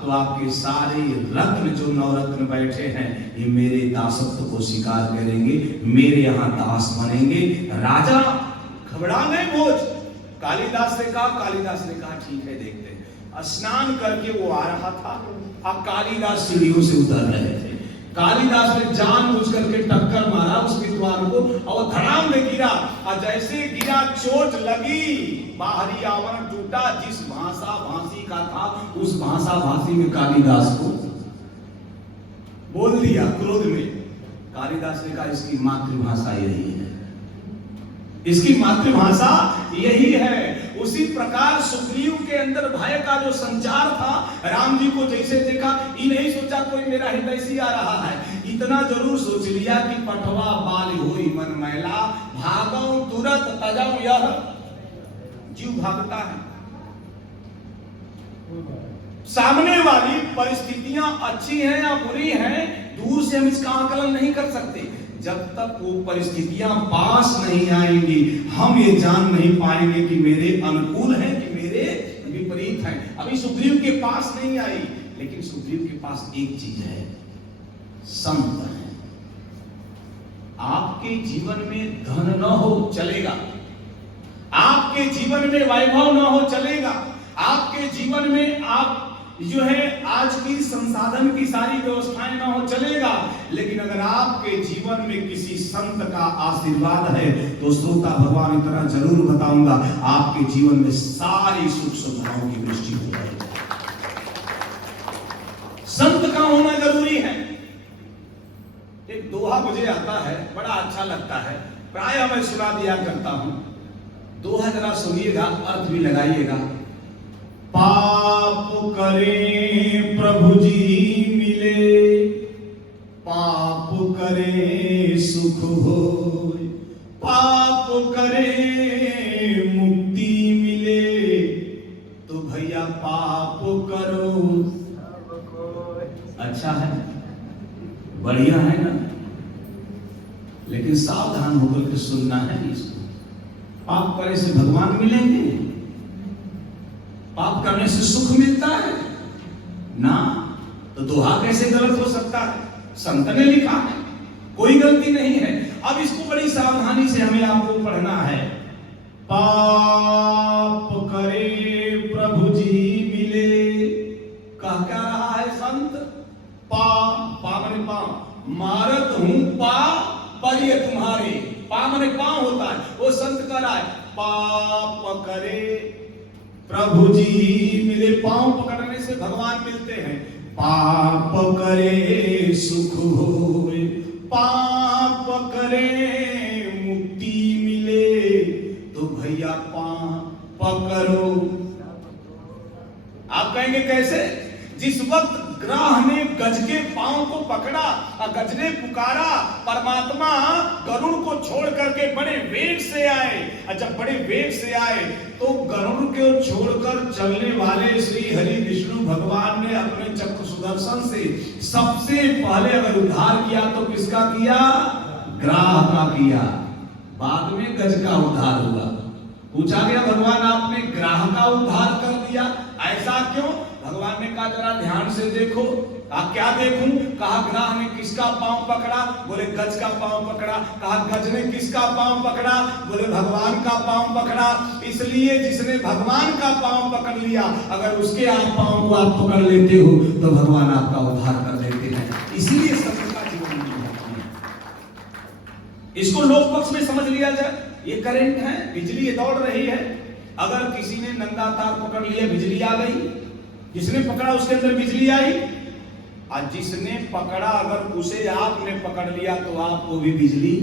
तो आपके सारे रत्न जो नवरत्न बैठे हैं ये मेरे दासत्व को स्वीकार करेंगे, मेरे यहाँ दास बनेंगे। राजा घबरा गए भोज। कालिदास ने कहा ठीक है देखते हैं। स्नान करके वो आ रहा था, अब कालिदास सीढ़ियों से उतर रहे थे। कालिदास ने जानबूझ करके टक्कर मारा उस विद्वान को और धड़ाम में गिरा, और जैसे गिरा चोट लगी, बाहरी आवरण टूटा। जिस भाषा भाषी का था उस भाषा भाषी में कालिदास को बोल दिया क्रोध में। कालिदास ने कहा इसकी मातृभाषा यही है, इसकी मातृभाषा यही है। उसी प्रकार सुग्रीव के अंदर भय का जो संचार था, राम जी को जैसे देखा, ये नहीं सोचा कोई मेरा हितैषी आ रहा है, इतना जरूर सोच लिया कि पठवा बाल होई मन मैला, भागौ तुरंत तजौ यह। जीव भागता है। सामने वाली परिस्थितियां अच्छी हैं या बुरी हैं, दूर से हम इसका आकलन नहीं कर सकते। जब तक वो परिस्थितियां पास नहीं आएंगी, हम ये जान नहीं पाएंगे कि मेरे अनुकूल है कि मेरे विपरीत है। अभी सुग्रीव के पास नहीं आई, लेकिन सुग्रीव के पास एक चीज है, संत है। आपके जीवन में धन न हो चलेगा, आपके जीवन में वैभव न हो चलेगा, आपके जीवन में आप जो है आज की संसाधन की सारी व्यवस्थाएं ना हो चलेगा, लेकिन अगर आपके जीवन में किसी संत का आशीर्वाद है तो श्रोता भगवान इतना जरूर बताऊंगा, आपके जीवन में सारी सुख सुविधाओं की वृष्टि हो जाएगी। संत का होना जरूरी है। एक दोहा मुझे आता है, बड़ा अच्छा लगता है, प्राय मैं सुना दिया करता हूं। दोहा जरा सुनिएगा, अर्थ भी लगाइएगा। पाप करे प्रभु जी मिले, पाप करे सुख होय, पाप करे मुक्ति मिले, तो भैया पाप करो। अच्छा है, बढ़िया है ना, लेकिन सावधान होकर के सुनना है इसको। पाप करे से भगवान मिलेंगे, पाप करने से सुख मिलता है ना, तो दोहा कैसे गलत हो सकता है? संत ने लिखा है, कोई गलती नहीं है। अब इसको बड़ी सावधानी से हमें आपको पढ़ना है। पाप करे प्रभु जी मिले, कह क्या रहा है संत? पा मने पांव, मारत हूं पा पर ये तुम्हारे, पा मने पांव होता है, वो संत कह रहा है पाप करे प्रभु जी मिले। पांव पकड़ने से भगवान मिलते हैं। पाप करे सुख होए, पाप करे मुक्ति मिले, तो भैया पाप पकड़ो। आप कहेंगे कैसे? जिस वक्त ग्राह ने गज के पांव को पकड़ा और गज ने पुकारा, परमात्मा गरुड़ को छोड़ करके बड़े वेग से आए, और जब बड़े वेग से आए तो गरुड़ को छोड़कर चलने वाले श्री हरि विष्णु भगवान ने अपने चक्र सुदर्शन से सबसे पहले अगर उद्धार किया तो किसका किया? ग्राह का किया। बाद में गज का उद्धार हुआ। पूछा गया भगवान आपने ग्राह का उद्धार कर दिया, ऐसा क्यों? भगवान ने कहा जरा ध्यान से देखो। कहा क्या देखूं? कहा ग्राह ने किसका पांव पकड़ा? बोले गज का पांव पकड़ा। कहा गज ने किसका पांव पकड़ा? बोले भगवान का पांव पकड़ा। इसलिए जिसने भगवान का पांव पकड़ लिया, अगर उसके आप पांव को आप पकड़ लेते हो तो भगवान आपका उद्धार कर देते हैं। इसीलिए सबका जीवन में इसको लोक पक्ष में समझ लिया जाए। ये करंट है, बिजली ये दौड़ रही है। अगर किसी ने नंगा तार पकड़ लिया, बिजली आ गई। जिसने पकड़ा उसके अंदर बिजली आई, और जिसने पकड़ा अगर उसे आपने पकड़ लिया तो आपको भी बिजली।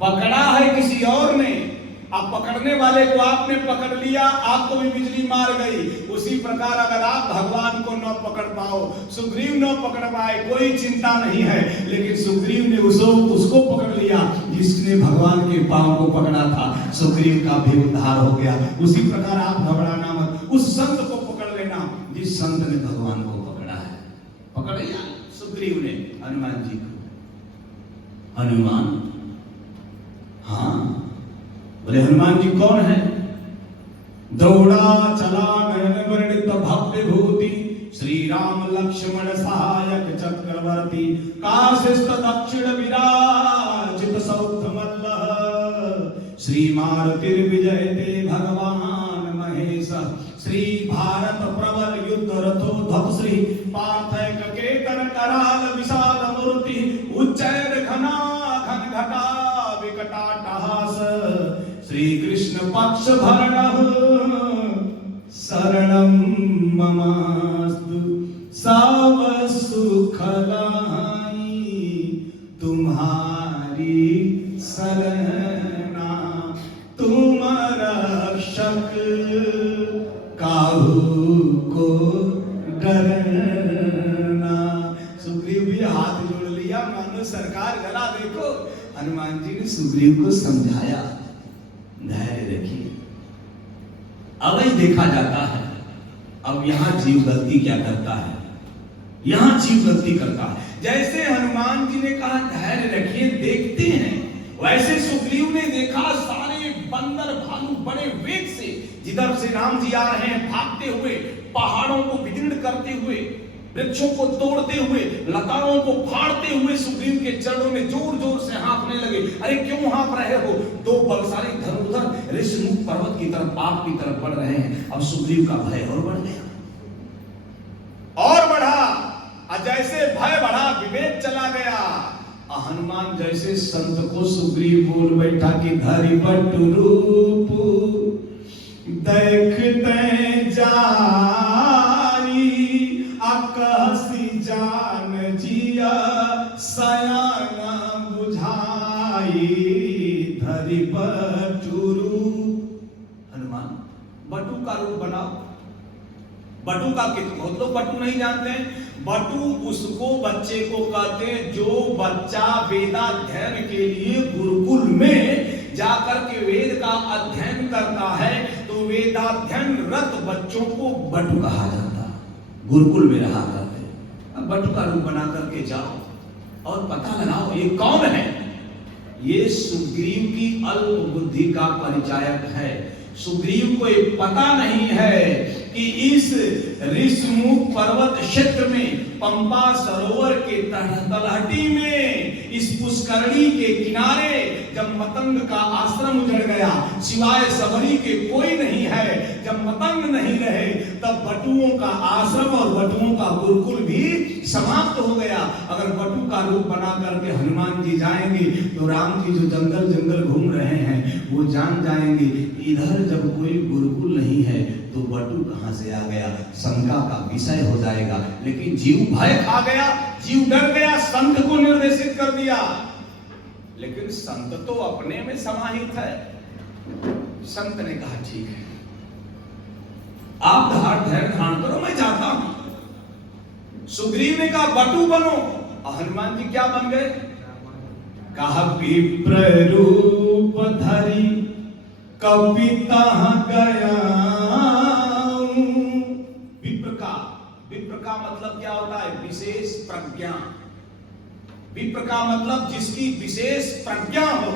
पकड़ा है किसी और ने, अब पकड़ने वाले को आपने पकड़ लिया, आपको भी बिजली मार गई। उसी प्रकार अगर आप भगवान को न पकड़ पाओ, सुग्रीव न पकड़ पाए, कोई चिंता नहीं है, लेकिन सुग्रीव ने उसको पकड़ लिया जिसने भगवान के पांव को पकड़ा था। सुग्रीव का भी उद्धार हो गया। उसी प्रकार आप घबराना मत, उस संत को पकड़ लेना जिस संत ने भगवान को पकड़ा है। पकड़ लिया सुग्रीव ने हनुमान जी को। हनुमान, हाँ, बोले हनुमान जी कौन है? दौड़ा चला नयन वर्णित भव्य भूति, श्री राम लक्ष्मण सहायक चक्रवर्ती, काशिस्थ दक्षिण विराजित सौख्यमल्लः, श्री मारुतिर्विजयते भगवान महेश, श्री भारत प्रवर युद्ध रथोधत, श्री पार्थक केतन कराल विशाल मूर्ति, उच्चैर घना घन घटा विकटाटहास, श्री कृष्ण पक्ष भरणः शरणं ममास्तु, सब सुखदाई तुम्हारी शरणा, तुम रक्षक काहू को डरना। सुग्रीव भी हाथ जोड़ लिया, मानो सरकार गला देखो। हनुमान जी ने सुग्रीव को समझाया, धैर्य रखिए। अब ही देखा जाता है, अब यहां जीव गलती क्या करता है, यहां जीव गलती करता है। जैसे हनुमान जी ने कहा धैर्य रखिए, देखते हैं, वैसे सुग्रीव ने देखा सारे बंदर भालू बड़े वेग से जिधर से राम जी आ रहे हैं भागते हुए, पहाड़ों को विदीर्ण करते हुए, वृक्षों को तोड़ते हुए, लताओं को फाड़ते हुए सुग्रीव के चरणों में जोर जोर से हाँफने लगे। अरे क्यों हाँफ रहे हो? दो बलशाली धनुर्धर ऋषिमुख पर्वत की तरफ, पाप की तरफ बढ़ रहे हैं। अब सुग्रीव का भय और बढ़ गया, और बढ़ा। जैसे भय बढ़ा विवेक चला गया। हनुमान जैसे संत को सुग्रीव बोल बैठा कि धरि बटु रूप देखते जाई, अकसी जान जिया सयाना बुझाई, धरि बटु रूप। हनुमान बटु का रूप बनाओ। बटु का बहुत लोग बटु नहीं जानते हैं। बटु उसको बच्चे को कहते हैं जो बच्चा वेदाध्ययन के लिए गुरुकुल में जाकर के वेद का अध्ययन करता है, तो वेदाध्ययन रत बच्चों को बटु कहा जाता है, गुरुकुल में रहा करते। अब बटु का रूप बना करके जाओ और पता लगाओ ये कौन है। ये सुग्रीव की अल्प बुद्धि का परिचायक है। सुग्रीव को ये पता नहीं है कि इस ऋषिमुख पर्वत क्षेत्र में, पंपा सरोवर के तलहटी में, इस पुष्करणी के किनारे जब मतंग का आश्रम उजड़ गया, सिवाय सबरी के कोई नहीं है, जब मतंग नहीं रहे, तब बटुओं का आश्रम और बटुओं का गुरुकुल भी समाप्त हो गया। अगर बटु का रूप बना करके हनुमान जी जाएंगे तो राम जी जो जंगल जंगल घूम रहे हैं वो जान जाएंगे, इधर जब कोई गुरुकुल नहीं है तो बटु कहां से आ गया, शंका का विषय हो जाएगा। लेकिन जीव भय खा गया, जीव डर गया, संत को निर्देशित कर दिया। लेकिन संत तो अपने में समाहित है। संत ने कहा ठीक है, आप धैर्य धारण करो, मैं जाता हूं। सुग्रीव ने कहा बटु बनो, और हनुमान जी क्या बन गए? कहा विप्र रूप धरि कपिता गया। विप्र का मतलब क्या होता है? विशेष प्रज्ञा। विप्र का मतलब जिसकी विशेष प्रज्ञा हो,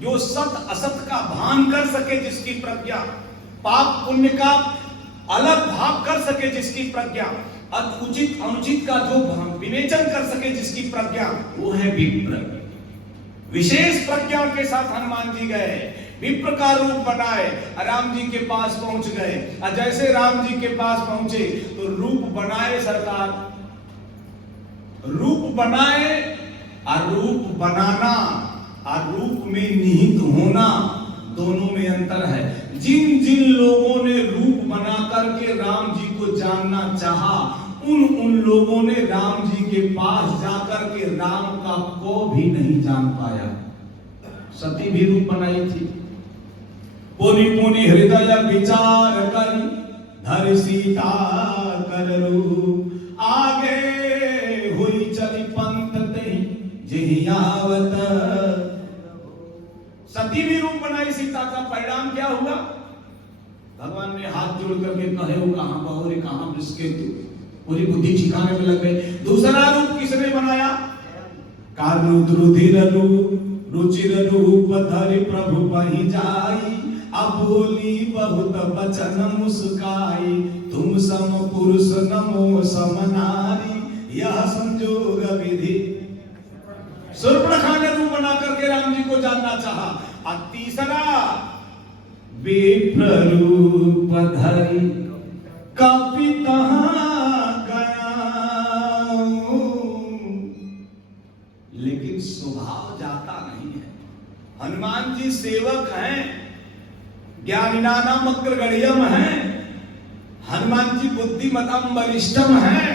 जो सत असत का भान कर सके, जिसकी प्रज्ञा, पाप पुण्य का अलग भाव कर सके, जिसकी प्रज्ञा, उचित अनुचित का जो विवेचन कर सके, जिसकी प्रज्ञा, वो है विप्र। विशेष प्रज्ञा के साथ हनुमान जी गए, विप्र का रूप बनाए, राम जी के पास पहुंच गए। और जैसे राम जी के पास पहुंचे तो रूप बनाए सरकार, रूप बनाए, और रूप बनाना और रूप में निहित होना, दोनों में अंतर है। जिन जिन लोगों ने रूप बना करके राम जी को जानना चाहा, उन लोगों ने राम जी के पास जाकर के राम का को भी नहीं जान पाया। सती भी रूप बनाई थी, पुनि पुनि हृदय विचार कर धर सीता कर रूप, आगे हुई चली पंथ ते जिहियावत। सती भी रूप बनाई सीता का, परिणाम क्या हुआ? भगवान ने हाथ जोड़ करके कहे वो कहां बहुरे कहां बिस्के, तू पूरी बुद्धि ठिकाने में लग गई। दूसरा रूप किसने बनाया? रुधिर रूप रुचिर रूप धरि प्रभु बहि जाई, अब बोली बहुत बचन मुस्काई, तुम सम पुरुष नमो सम नारी, यह संजोग विधि। शूर्पणखा ने रूप बना करके राम जी को जानना चाहा। और तीसरा, विप्र रूप धरी कपि तहां गया, लेकिन स्वभाव जाता नहीं है। हनुमान जी सेवक हैं, ज्ञानिनानाम अग्रगण्यम हैं, हनुमान जी बुद्धिमताम वरिष्ठम हैं,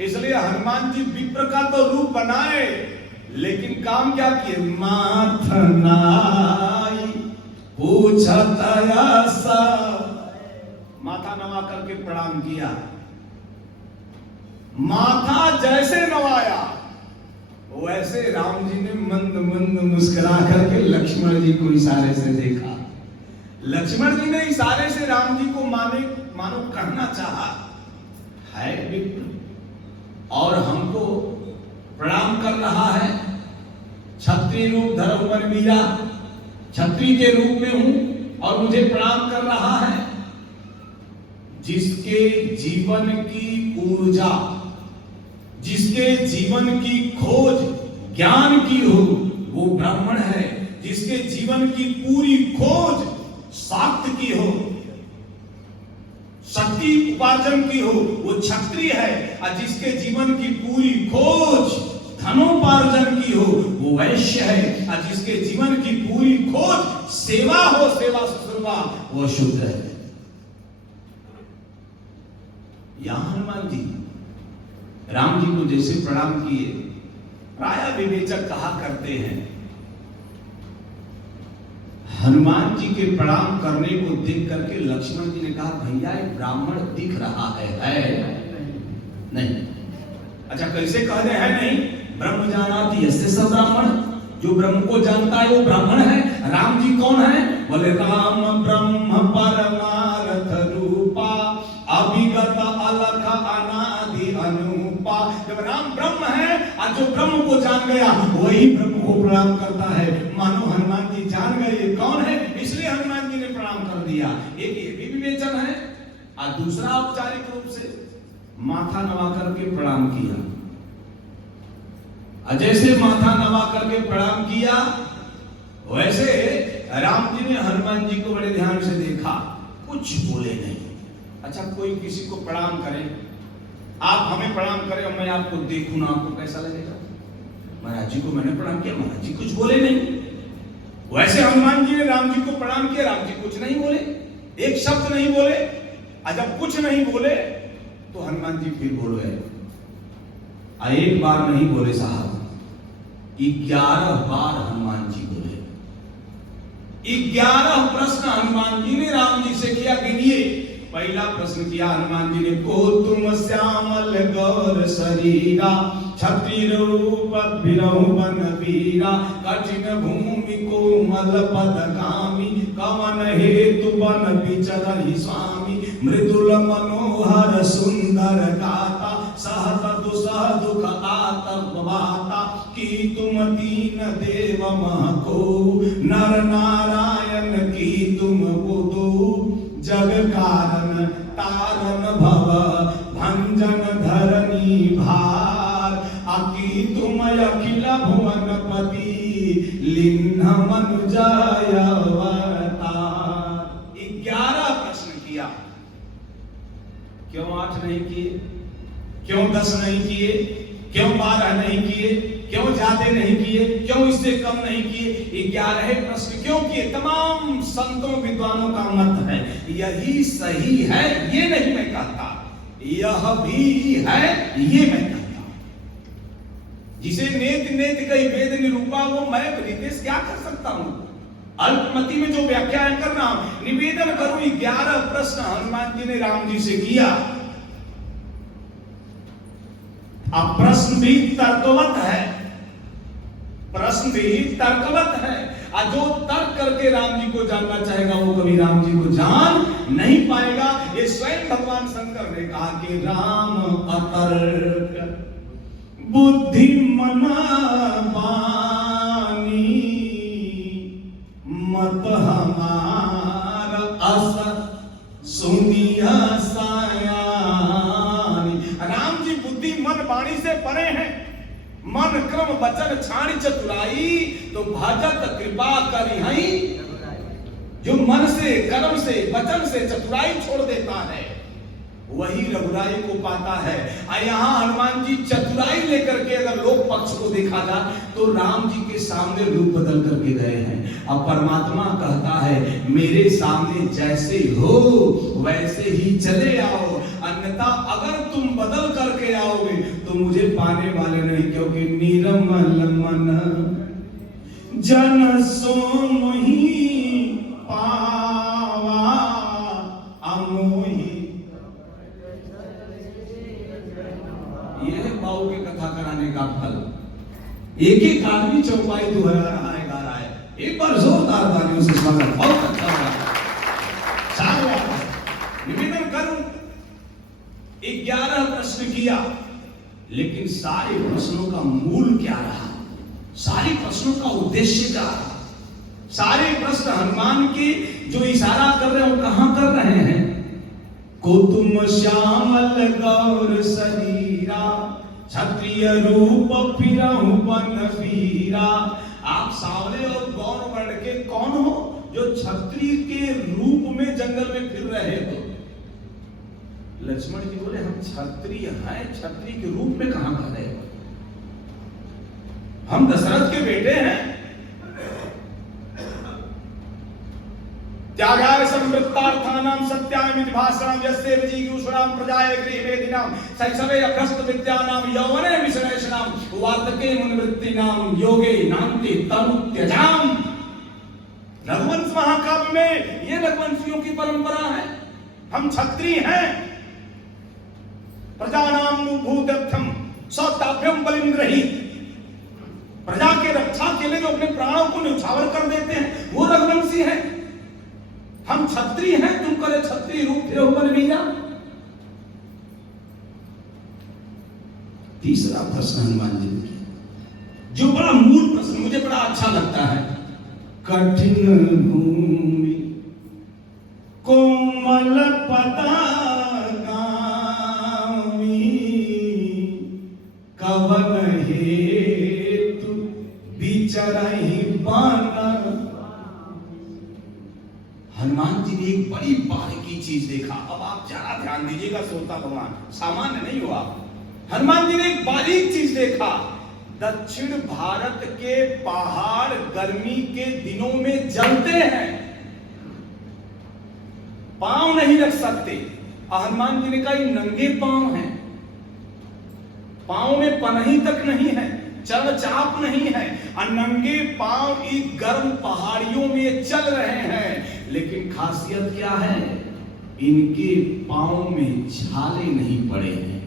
इसलिए हनुमान जी विप्र का तो रूप बनाए, लेकिन काम क्या किए? माथनाई पूछत ऐसा, माथा नवा करके प्रणाम किया। माथा जैसे नवाया वैसे राम जी ने मंद मंद मुस्कुरा करके लक्ष्मण जी को इशारे से देखा। लक्ष्मण जी ने इशारे से राम जी को मानो कहना चाहा, है विप्र और हमको प्रणाम कर रहा है, क्षत्रिय रूप धरम वन वीरा, क्षत्रिय के रूप में हूं और मुझे प्रणाम कर रहा है। जिसके जीवन की ऊर्जा, जिसके जीवन की खोज ज्ञान की हो वो ब्राह्मण है, जिसके जीवन की पूरी खोज शाक्त की हो, शक्ति उपार्जन की हो वो क्षत्रिय है, और जिसके जीवन की पूरी खोज धनोपार्जन की हो वो वैश्य है, और जिसके जीवन की पूरी खोज सेवा हो, सेवा शुश्रूषा, वो शूद्र है। यहां हनुमान जी राम जी को जैसे प्रणाम किए, प्राय विवेचक कहा करते हैं हनुमान जी के प्रणाम करने को देख करके लक्ष्मण जी ने कहा, भैया एक ब्राह्मण दिख रहा है नहीं? अच्छा, कैसे कह रहे हैं नहीं? ब्रह्म जानाति यस्य स ब्राह्मण, जो ब्रह्म को जानता है वो ब्राह्मण है। राम जी कौन है? बोले राम ब्रह्म परमार्थ रूपा, अभिगत अलख अनादि अनुपा। जब राम ब्रह्म है और जो ब्रह्म को जान गया वही ब्रह्म को प्रणाम करता है। मानो हनुमान जी जान गए कौन है, इसलिए हनुमान जी ने प्रणाम कर दिया। एक ये भी विवेचन है, और दूसरा औपचारिक रूप से माथा नवा करके प्रणाम किया। जैसे माथा नवा करके प्रणाम किया वैसे राम जी ने हनुमान जी को बड़े ध्यान से देखा, कुछ बोले नहीं। अच्छा, कोई किसी को प्रणाम करे, आप हमें प्रणाम करें और मैं आपको देखूं ना, आपको कैसा लगेगा? महाराज जी को मैंने प्रणाम किया, महाराज जी कुछ बोले नहीं। वैसे हनुमान जी ने राम जी को प्रणाम किया, राम जी कुछ नहीं बोले, एक शब्द नहीं बोले। जब कुछ नहीं बोले तो हनुमान जी फिर बोल गए। एक बार नहीं बोले साहब, 11 बार हनुमान जी बोले। 11 प्रश्न हनुमान जी ने राम जी से किया। गिनिए, पहला प्रश्न किया हनुमान जी ने, को तुम श्यामल गौर शरीरा, क्षत्रिय रूप बिरहु वन वीरा, कठिन भूमि कोमल पदगामी, कवन हेतु बन विचरहि स्वामी, मृदुल मनोहर सुंदर गाता, सहत दुसह दुख आतंकवाता, की तुम दीन देव महको, नर नारायण की तुम बुधो, जग कारण तारण भव भंजन धरनी भार, अकी तुम अखिल भुवन पति, लिन्ह मनुजय अवतार। 11 प्रश्न किया। क्यों 8 नहीं किए? क्यों 10 नहीं किए? क्यों 12 नहीं किए? क्यों ज्यादा नहीं किए? क्यों इससे कम नहीं किए? 11 प्रश्न क्यों किए? तमाम संतों विद्वानों का मत है यही सही है, ये नहीं मैं कहता, यह भी है ये मैं कहता। जिसे नेत नेत कही वेद निरूपा, वो मैं रितेश क्या कर सकता हूं? अल्पमति में जो व्याख्यान कर रहा हूं, निवेदन करूं। 11 प्रश्न हनुमान जी ने राम जी से किया। अब प्रश्न भी तर्कवत है, प्रश्न भी तर्कवत है, और जो तर्क करके राम जी को जानना चाहेगा वो कभी राम जी को जान नहीं पाएगा। ये स्वयं भगवान शंकर ने कहा कि राम अतर्क बुद्धि मना बानी, मत हमारा बचन छाणी चतुराई, तो भजत कृपा करिहई। जो मन से, कर्म से, वचन से चतुराई छोड़ देता है वही रघुराई को पाता है। यहाँ हनुमान जी चतुराई लेकर के अगर लोक पक्ष को देखा जाए तो राम जी के सामने रूप बदल करके गए हैं। अब परमात्मा कहता है मेरे सामने जैसे हो वैसे ही चले आओ, अन्यथा अगर तुम बदल करके आओगे तो मुझे पाने वाले नहीं, क्योंकि निर्मल मन जन सो मोहि पावा अमोहि। यह है बाऊ की कथा कराने का फल। एक एक आदमी चौपाई दोहरा रहा है, गा रहा है। एक बार जोरदार तालियों से स्वागत, बहुत अच्छा लगा। निवेदन करूं 11 प्रश्न किया, लेकिन सारे प्रश्नों का मूल क्या रहा, सारे प्रश्नों का उद्देश्य क्या रहा, सारे प्रश्न हनुमान के जो इशारा कर रहे हैं वो कहां कर रहे हैं। को तुम श्यामल गौर शरीरा, क्षत्रिय रूप फिरहु वन वीरा। आप सांवले और गौर वर्ण के कौन हो जो क्षत्रिय के रूप में जंगल में फिर रहे हो। लक्ष्मण जी बोले हम क्षत्रिय हैं, क्षत्रिय के रूप में कहां कर रहे हो, हम दशरथ के बेटे हैं। त्यागाय संवृत्तार्थानां सत्यामिति भाषणं यस्य विजिगीषुणां प्रजाय गृहवेदिनां शैशवे अभ्यस्त विद्यानां यौवने विषयेषणां वार्धके मुनिवृत्तिनां योगे नान्ते तनुत्यजाम्। रघुवंश महाकाव्य में ये रघुवंशियों की परंपरा है। हम क्षत्रिय हैं। प्रजानां भूतर्थम सौताभ्यम बलिंद्रहि, प्रजा के रक्षा के लिए जो अपने प्राणों को न्यौछावर कर देते हैं वो रघुवंशी है। हम क्षत्रिय हैं, तुम करे क्षत्रिय रूप थे ऊपर वीरा। तीसरा प्रश्न हनुमान जी ने, जो बड़ा मूल प्रश्न मुझे बड़ा अच्छा लगता है। कठिन भूमि कोमल पदागामी, कवन हेतु बिचरहि बाना। हनुमान जी ने एक बड़ी बारीकी चीज देखा। अब आप जरा ध्यान दीजिएगा श्रोता भगवान, सामान्य नहीं हो आप। हनुमान जी ने एक बारीक चीज देखा। दक्षिण भारत के पहाड़ गर्मी के दिनों में जलते हैं, पांव नहीं रख सकते। हनुमान जी ने कहा नंगे पांव हैं, पांव में पनही तक नहीं है, चरण चाप नहीं है, नंगे पांव एक गर्म पहाड़ियों में चल रहे हैं। लेकिन खासियत क्या है, इनके पांव में छाले नहीं पड़े हैं,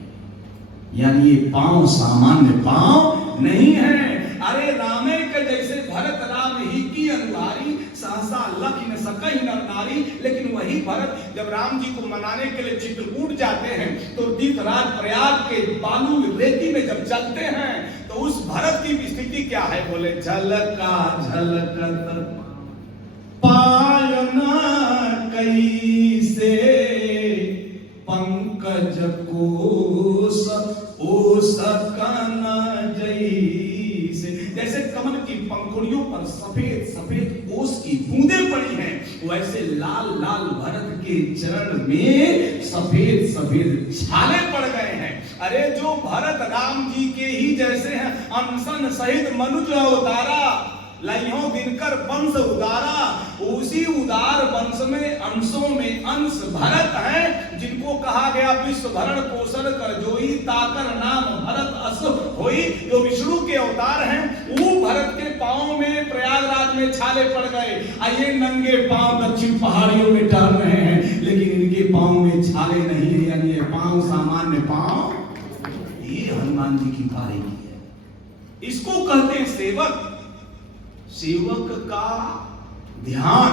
यानी ये पांव सामान्य पांव नहीं है। अरे रामे के जैसे भरत राम ही की अनुहारी, सहसा लख न सकहि नर नारी। लेकिन वही भरत जब राम जी को मनाने के लिए चित्रकूट जाते हैं तो तीर्थराज प्रयाग के बालू रेती में जब चलते हैं तो उस भरत की स्थिति क्या है, बोले झलका झलकत पायना कैसे, पंकज कोस ओ सकना जैसे। जैसे कमल की पंखुड़ियों पर सफेद सफेद ओस की बूंदें पड़ी हैं, वैसे लाल लाल भरत के चरण में सफेद सफेद छाले पड़ गए हैं। अरे जो भरत राम जी के ही जैसे हैं, अनशन सहित मनुज अवतारा, लइहो दिनकर वंश उदारा। उसी उदार वंश में अंशों में अंश भरत हैं, जिनको कहा गया विश्व भरण पोषण कर जोई, ताकर नाम भरत अस होई। जो विष्णु के अवतार हैं वो भरत के पांव में प्रयागराज में छाले पड़ गए। आइए नंगे पांव दक्षिण पहाड़ियों में टहल रहे हैं, लेकिन इनके पांव में छाले नहीं है, यानी ये पांव सामान्य पांव। ये हनुमान जी की बारीकी है। इसको कहते हैं सेवक। सेवक का ध्यान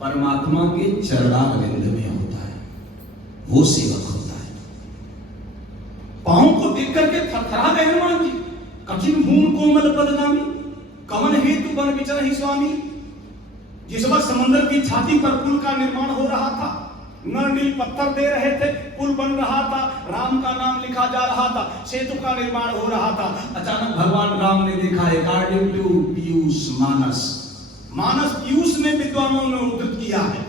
परमात्मा के चरणारविंद में होता है, वो सेवक होता है। पांव को देख करके थरथरा गए हनुमान जी। कठिन भूमि कोमल पदगामी, कवन हेतु वन विचरहि स्वामी। जिस वक्त समुद्र की छाती पर पुल का निर्माण हो रहा था, नर नील पत्थर दे रहे थे, पुल बन रहा था, राम का नाम लिखा जा रहा था, सेतु का निर्माण हो रहा था। अचानक भगवान राम ने देखा, अकॉर्डिंग टू पीयूष मानस पीयूष ने विद्वानों ने उद्धृत किया है,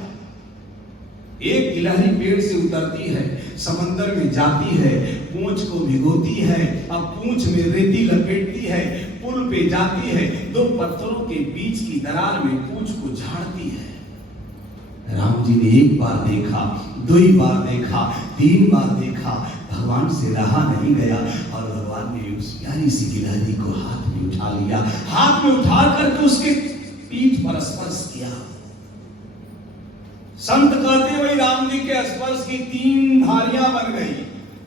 एक गिलहरी पेड़ से उतरती है, समंदर में जाती है, पूंछ को भिगोती है, अब पूंछ में रेती लपेटती है, पुल पे जाती है, दो पत्थरों के बीच की दरार में पूंछ को झाड़ती है। राम जी ने एक बार देखा, दो बार देखा, 3 बार देखा, भगवान से रहा नहीं गया और भगवान ने उस प्यारी सी गिलहरी को हाथ में उठा लिया, हाथ में उठा करके उसके पीठ पर स्पर्श किया। संत कहते हुए राम जी के स्पर्श की 3 धारियां बन गई।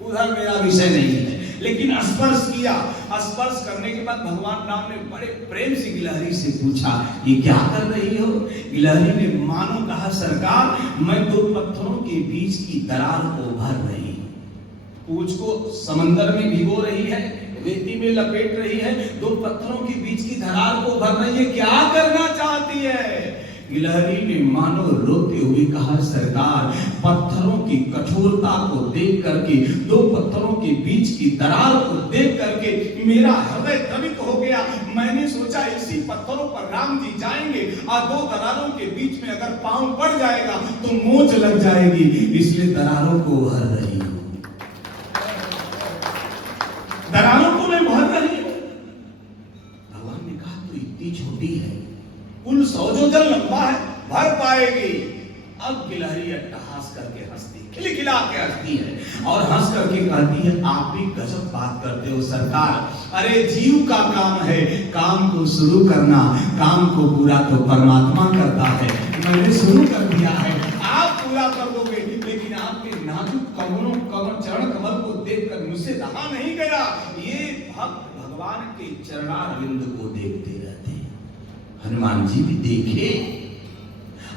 उधर मेरा विषय नहीं है, लेकिन स्पर्श किया। स्पर्श करने के बाद भगवान राम ने बड़े प्रेम से गिलहरी से पूछा, ये क्या कर रही हो? गिलहरी ने मानो कहा, सरकार मैं 2 पत्थरों के बीच की दरार को भर रही हूं। पूंछ को समंदर में भिगो रही है, रेती में लपेट रही है, 2 पत्थरों के बीच की दरार को भर रही है, क्या करना चाहती है? गिलहरी ने मानो रोते हुए कहा, सरकार पत्थरों की कठोरता को देख करके, 2 पत्थरों के बीच की दरार को देख करके मेरा हृदय द्रवित हो गया। मैंने सोचा इसी पत्थरों पर राम जी जाएंगे और 2 दरारों के बीच में अगर पांव पड़ जाएगा तो मोच लग जाएगी, इसलिए दरारों को भर रही हूं, दरारों को मैं भर रही हूं। भगवान ने कहा, तो इतनी छोटी है, पुल 100 जोजन लंबा है, भर पाएगी। अब गिलहरी अट्टहास करके हंसती, खिलखिला के हंसती है और हंस करके कहती है, आप भी गजब बात करते हो सरकार। अरे जीव का काम है काम को शुरू करना, काम को पूरा तो परमात्मा करता है। मैंने शुरू कर दिया है, आप पूरा कर दोगे, लेकिन आपके नाजुक कमरों चरण कमल को देखकर मुझसे रहा नहीं गया। ये भक्त भगवान के चरणारविंद को देखते रहते हैं। हनुमान जी भी देखे,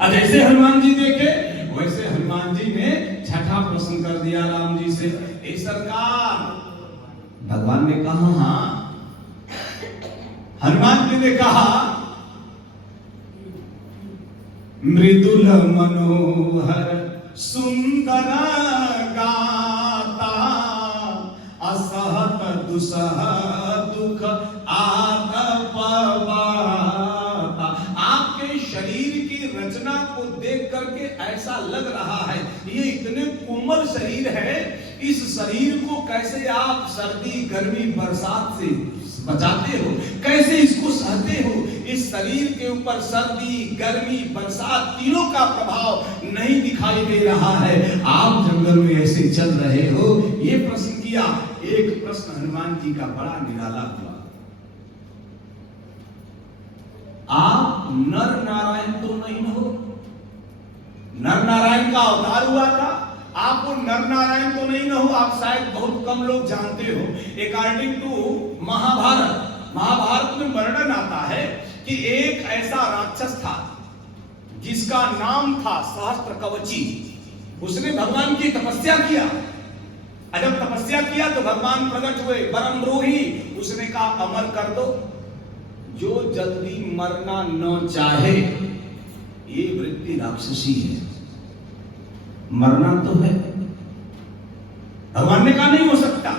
और जैसे हनुमान जी देखे वैसे हनुमान जी ने छठा प्रश्न कर दिया राम जी से, ए सरकार। भगवान ने कहा, हाँ। हनुमान जी ने कहा, मृदुल मनोहर सुंदर गाता, असहत दुसह दुख आतप बाता। आपके शरीर की रचना को देख करके ऐसा लग रहा है ये इतने कोमल शरीर है, इस शरीर को कैसे आप सर्दी गर्मी बरसात से बचाते हो, कैसे इसको सहते हो? इस शरीर के ऊपर सर्दी गर्मी बरसात तीनों का प्रभाव नहीं दिखाई दे रहा है, आप जंगल में ऐसे चल रहे हो। ये प्रश्न किया। एक प्रश्न हनुमान जी का बड़ा निराला हुआ, आप नर नारायण तो नहीं हो? नर नारायण का अवतार हुआ था, आप वो नर नारायण तो नहीं हो? आप शायद बहुत कम लोग जानते हो। अकॉर्डिंग टू महाभारत में वर्णन आता है कि एक ऐसा राक्षस था जिसका नाम था सहस्त्रकवची। उसने भगवान की तपस्या किया, जब तपस्या किया तो भगवान प्रकट हुए, परमद्रोही। उसने कहा, अमर कर दो, जो जल्दी मरना न चाहे, ये वृत्ति राक्षसी है, मरना तो है। भगवान ने कहा नहीं हो सकता,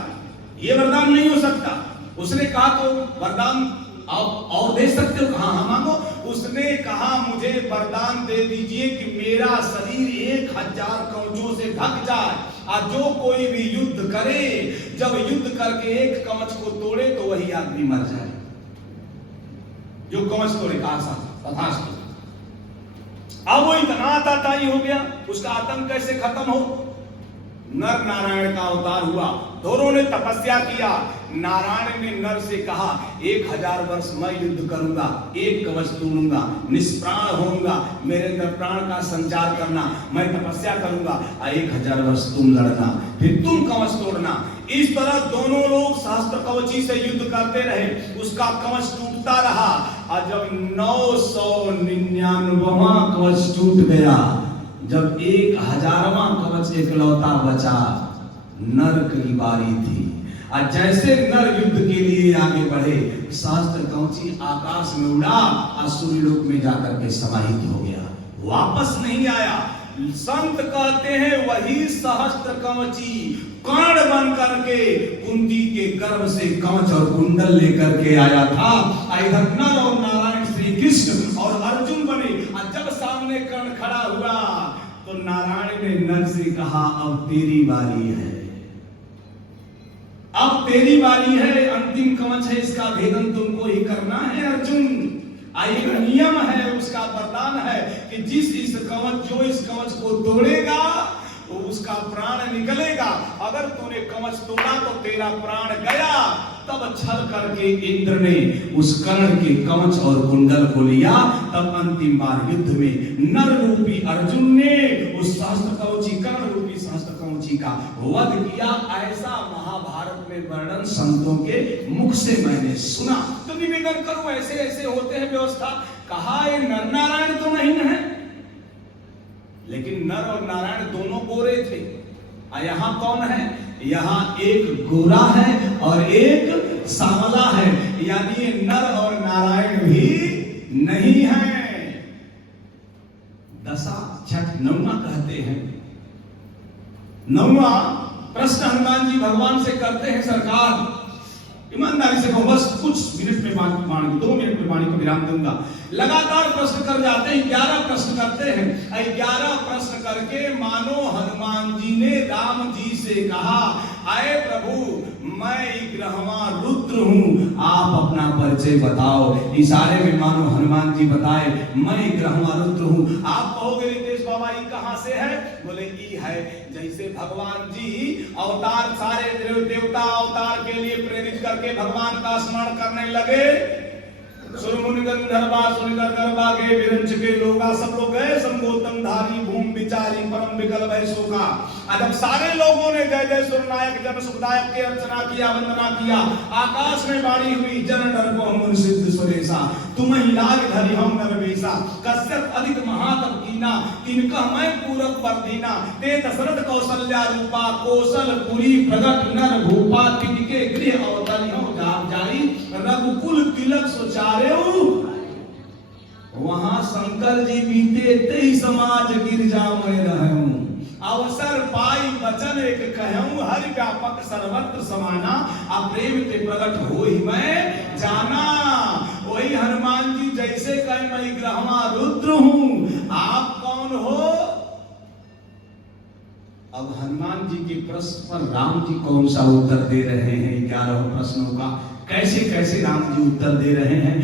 ये वरदान नहीं हो सकता। उसने कहा तो वरदान और दे सकते हो? हाँ मांगो। उसने कहा मुझे वरदान दे दीजिए कि मेरा शरीर 1000 कवचों से ढक जाए, और जो कोई भी युद्ध करे, जब युद्ध करके एक कवच को तोड़े तो वही आदमी मर जाए। जो कवच तोड़े, कहा तथास्तु। अब वो इतना आतताई हो गया, उसका आतंक कैसे खत्म हो? नर नारायण का अवतार हुआ, दोनों ने तपस्या किया। नारायण ने नर से कहा, 1000 वर्ष मैं युद्ध करूंगा, एक कवच तोड़ूंगा, निष्प्राण होऊंगा, मेरे अंदर प्राण का संचार करना, मैं तपस्या करूंगा, 1000 वर्ष तुम लड़ना, फिर तुम कवच तोड़ना। इस तरह दोनों लोग सहस्त्र कवची से युद्ध करते रहे, उसका कवच टूटता रहा, और जब 999वां कवच टूट गया, जब 1000वां कवच एकलौता बचा, नर की बारी थी। और जैसे नर युद्ध के लिए आगे बढ़े, सहस्त्र कवची आकाश में उड़ा और सूर्यलोक में जाकर के समाहित हो गया, वापस नहीं आया। संत कहते हैं वही सहस्त्र कवची कर्ण बन करके कुंती के गर्भ से कवच और कुंडल लेकर के आया था। इधर नर और नारायण श्री कृष्ण और अर्जुन बने। और जब सामने कर्ण खड़ा हुआ तो नारायण ने नर से कहा अब तेरी बारी है, अब तेरी बारी है, अंतिम कवच है, इसका भेदन तुमको ही करना है अर्जुन। एक नियम है, उसका वरदान है कि जो इस कवच को तोड़ेगा तो उसका प्राण निकलेगा। अगर तूने कवच तोड़ा तो तेरा प्राण गया। तब छल करके इंद्र ने उस कर्ण के कवच और कुंडल को लिया। तब अंतिम बार युद्ध में नर रूपी अर्जुन ने उस सहस्त्र कवची कर्ण रूपी सहस्त्र कवची का वध किया। ऐसा महाभारत में वर्णन संतों के मुख से मैंने सुना। तो निवेदन करूं, ऐसे ऐसे होते हैं व्यवस्था। कहा ये नर नारायण तो नहीं है, लेकिन नर और नारायण दोनों गोरे थे। यहाँ कौन है? यहाँ एक गोरा है और एक सांवला है, यानी ये नर और नारायण भी नहीं है। दशा छठ नौवा कहते हैं। नौवा प्रश्न हनुमान जी भगवान से करते हैं, सरकार ईमानदारी से कहो, बस कुछ मिनट में वाणी 2 मिनट में वाणी को विराम दूंगा। लगातार प्रश्न कर जाते हैं, 11 प्रश्न करते हैं। 11 प्रश्न करके मानो हनुमान जी ने राम जी से कहा, आए प्रभु मैं ग्रहवा रुद्र हूं, आप अपना परिचय बताओ। इशारे में मानो हनुमान जी बताए मैं ग्रहवा रुद्र हूं। आप कहोगे रितेश बाबा ये कहां से है? बोले ई है। जैसे भगवान जी अवतार, सारे देवता अवतार के लिए प्रेरित करके भगवान का स्मरण करने लगे। सुरमुनि गंधर्वा सुनिधर गर्भा के विरंच के लोगा, सब लोग गए संगोतम धारी भूमि विचारी परम विकल वैसो का। जब सारे लोगों ने जय जय सुरनायक जन सुखदायक की अर्चना किया, वंदना किया, आकाश में वाणी हुई, जन डर को हम सिद्ध सुरेशा, तुम ही लाग धरि हम नरवेशा। कश्यप अधिक महातप कीना, तिनका मैं पूरब पर दीना। ते दशरथ कौशल्या रूपा, कौशलपुरी प्रगट नर भूपा। तिनके गृह अवतरि हो जाई, रघुकुल तिलक सुचारे। वहां शंकर जी बीते तेई समाज गिरजा में रहूं। अवसर पाई वचन एक कहूं, हरि व्यापक सर्वत्र समाना। प्रेम ते प्रकट होई मैं जाना। वही हनुमान जी जैसे कहे मैं ग्रहवा रुद्र हूं, आप कौन हो? अब हनुमान जी के प्रश्न पर राम जी कौन सा उत्तर दे रहे हैं? 11 प्रश्नों का कैसे कैसे राम जी उत्तर दे रहे हैं,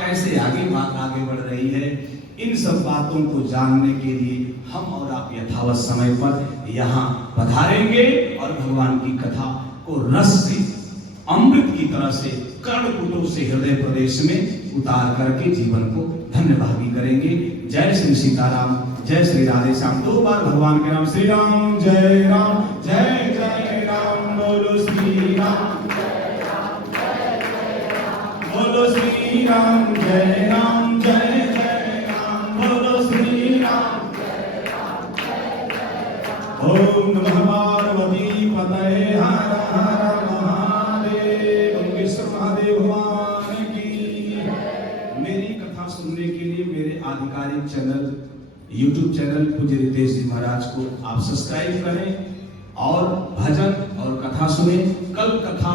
कैसे आगे बात आगे बढ़ रही है, इन सब बातों को जानने के लिए हम और आप यथावत समय पर यहाँ पधारेंगे और भगवान की कथा को रस से अमृत की तरह से कर्णकुटों से हृदय प्रदेश में उतार करके जीवन को धन्यभागी करेंगे। जय श्री सीताराम, जय श्री राधे श्याम। 2 बार भगवान के नाम श्री राम जय राम, जय जय राम, बोलो श्री राम, बोलो श्री राम जय राम, जय जय राम, बोलो श्री राम जय राम, जय जय राम। ओम नमः पार्वती पतये, हर हर महादेव। ओंकेश्वर महादेव भगवान की। मेरी कथा सुनने के लिए मेरे आधिकारिक चैनल YouTube चैनल पूज्य रितेश जी महाराज को आप सब्सक्राइब करें और भजन और कथा सुने। कल कथा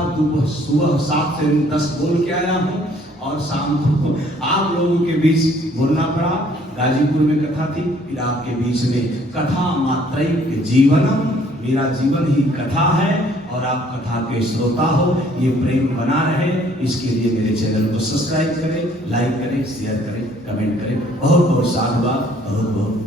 सुबह 7 से 10 बोल के आया हूँ और शाम को आप लोगों के बीच बोलना पड़ा। गाजीपुर में कथा थी, फिर आपके बीच में कथा मात्रैक जीवनम, मेरा जीवन ही कथा है और आप कथा के श्रोता हो। ये प्रेम बना रहे, इसके लिए मेरे चैनल को सब्सक्राइब करें, लाइक करें, शेयर करें, कमेंट करें। बहुत बहुत साधुवाद, बहुत बहुत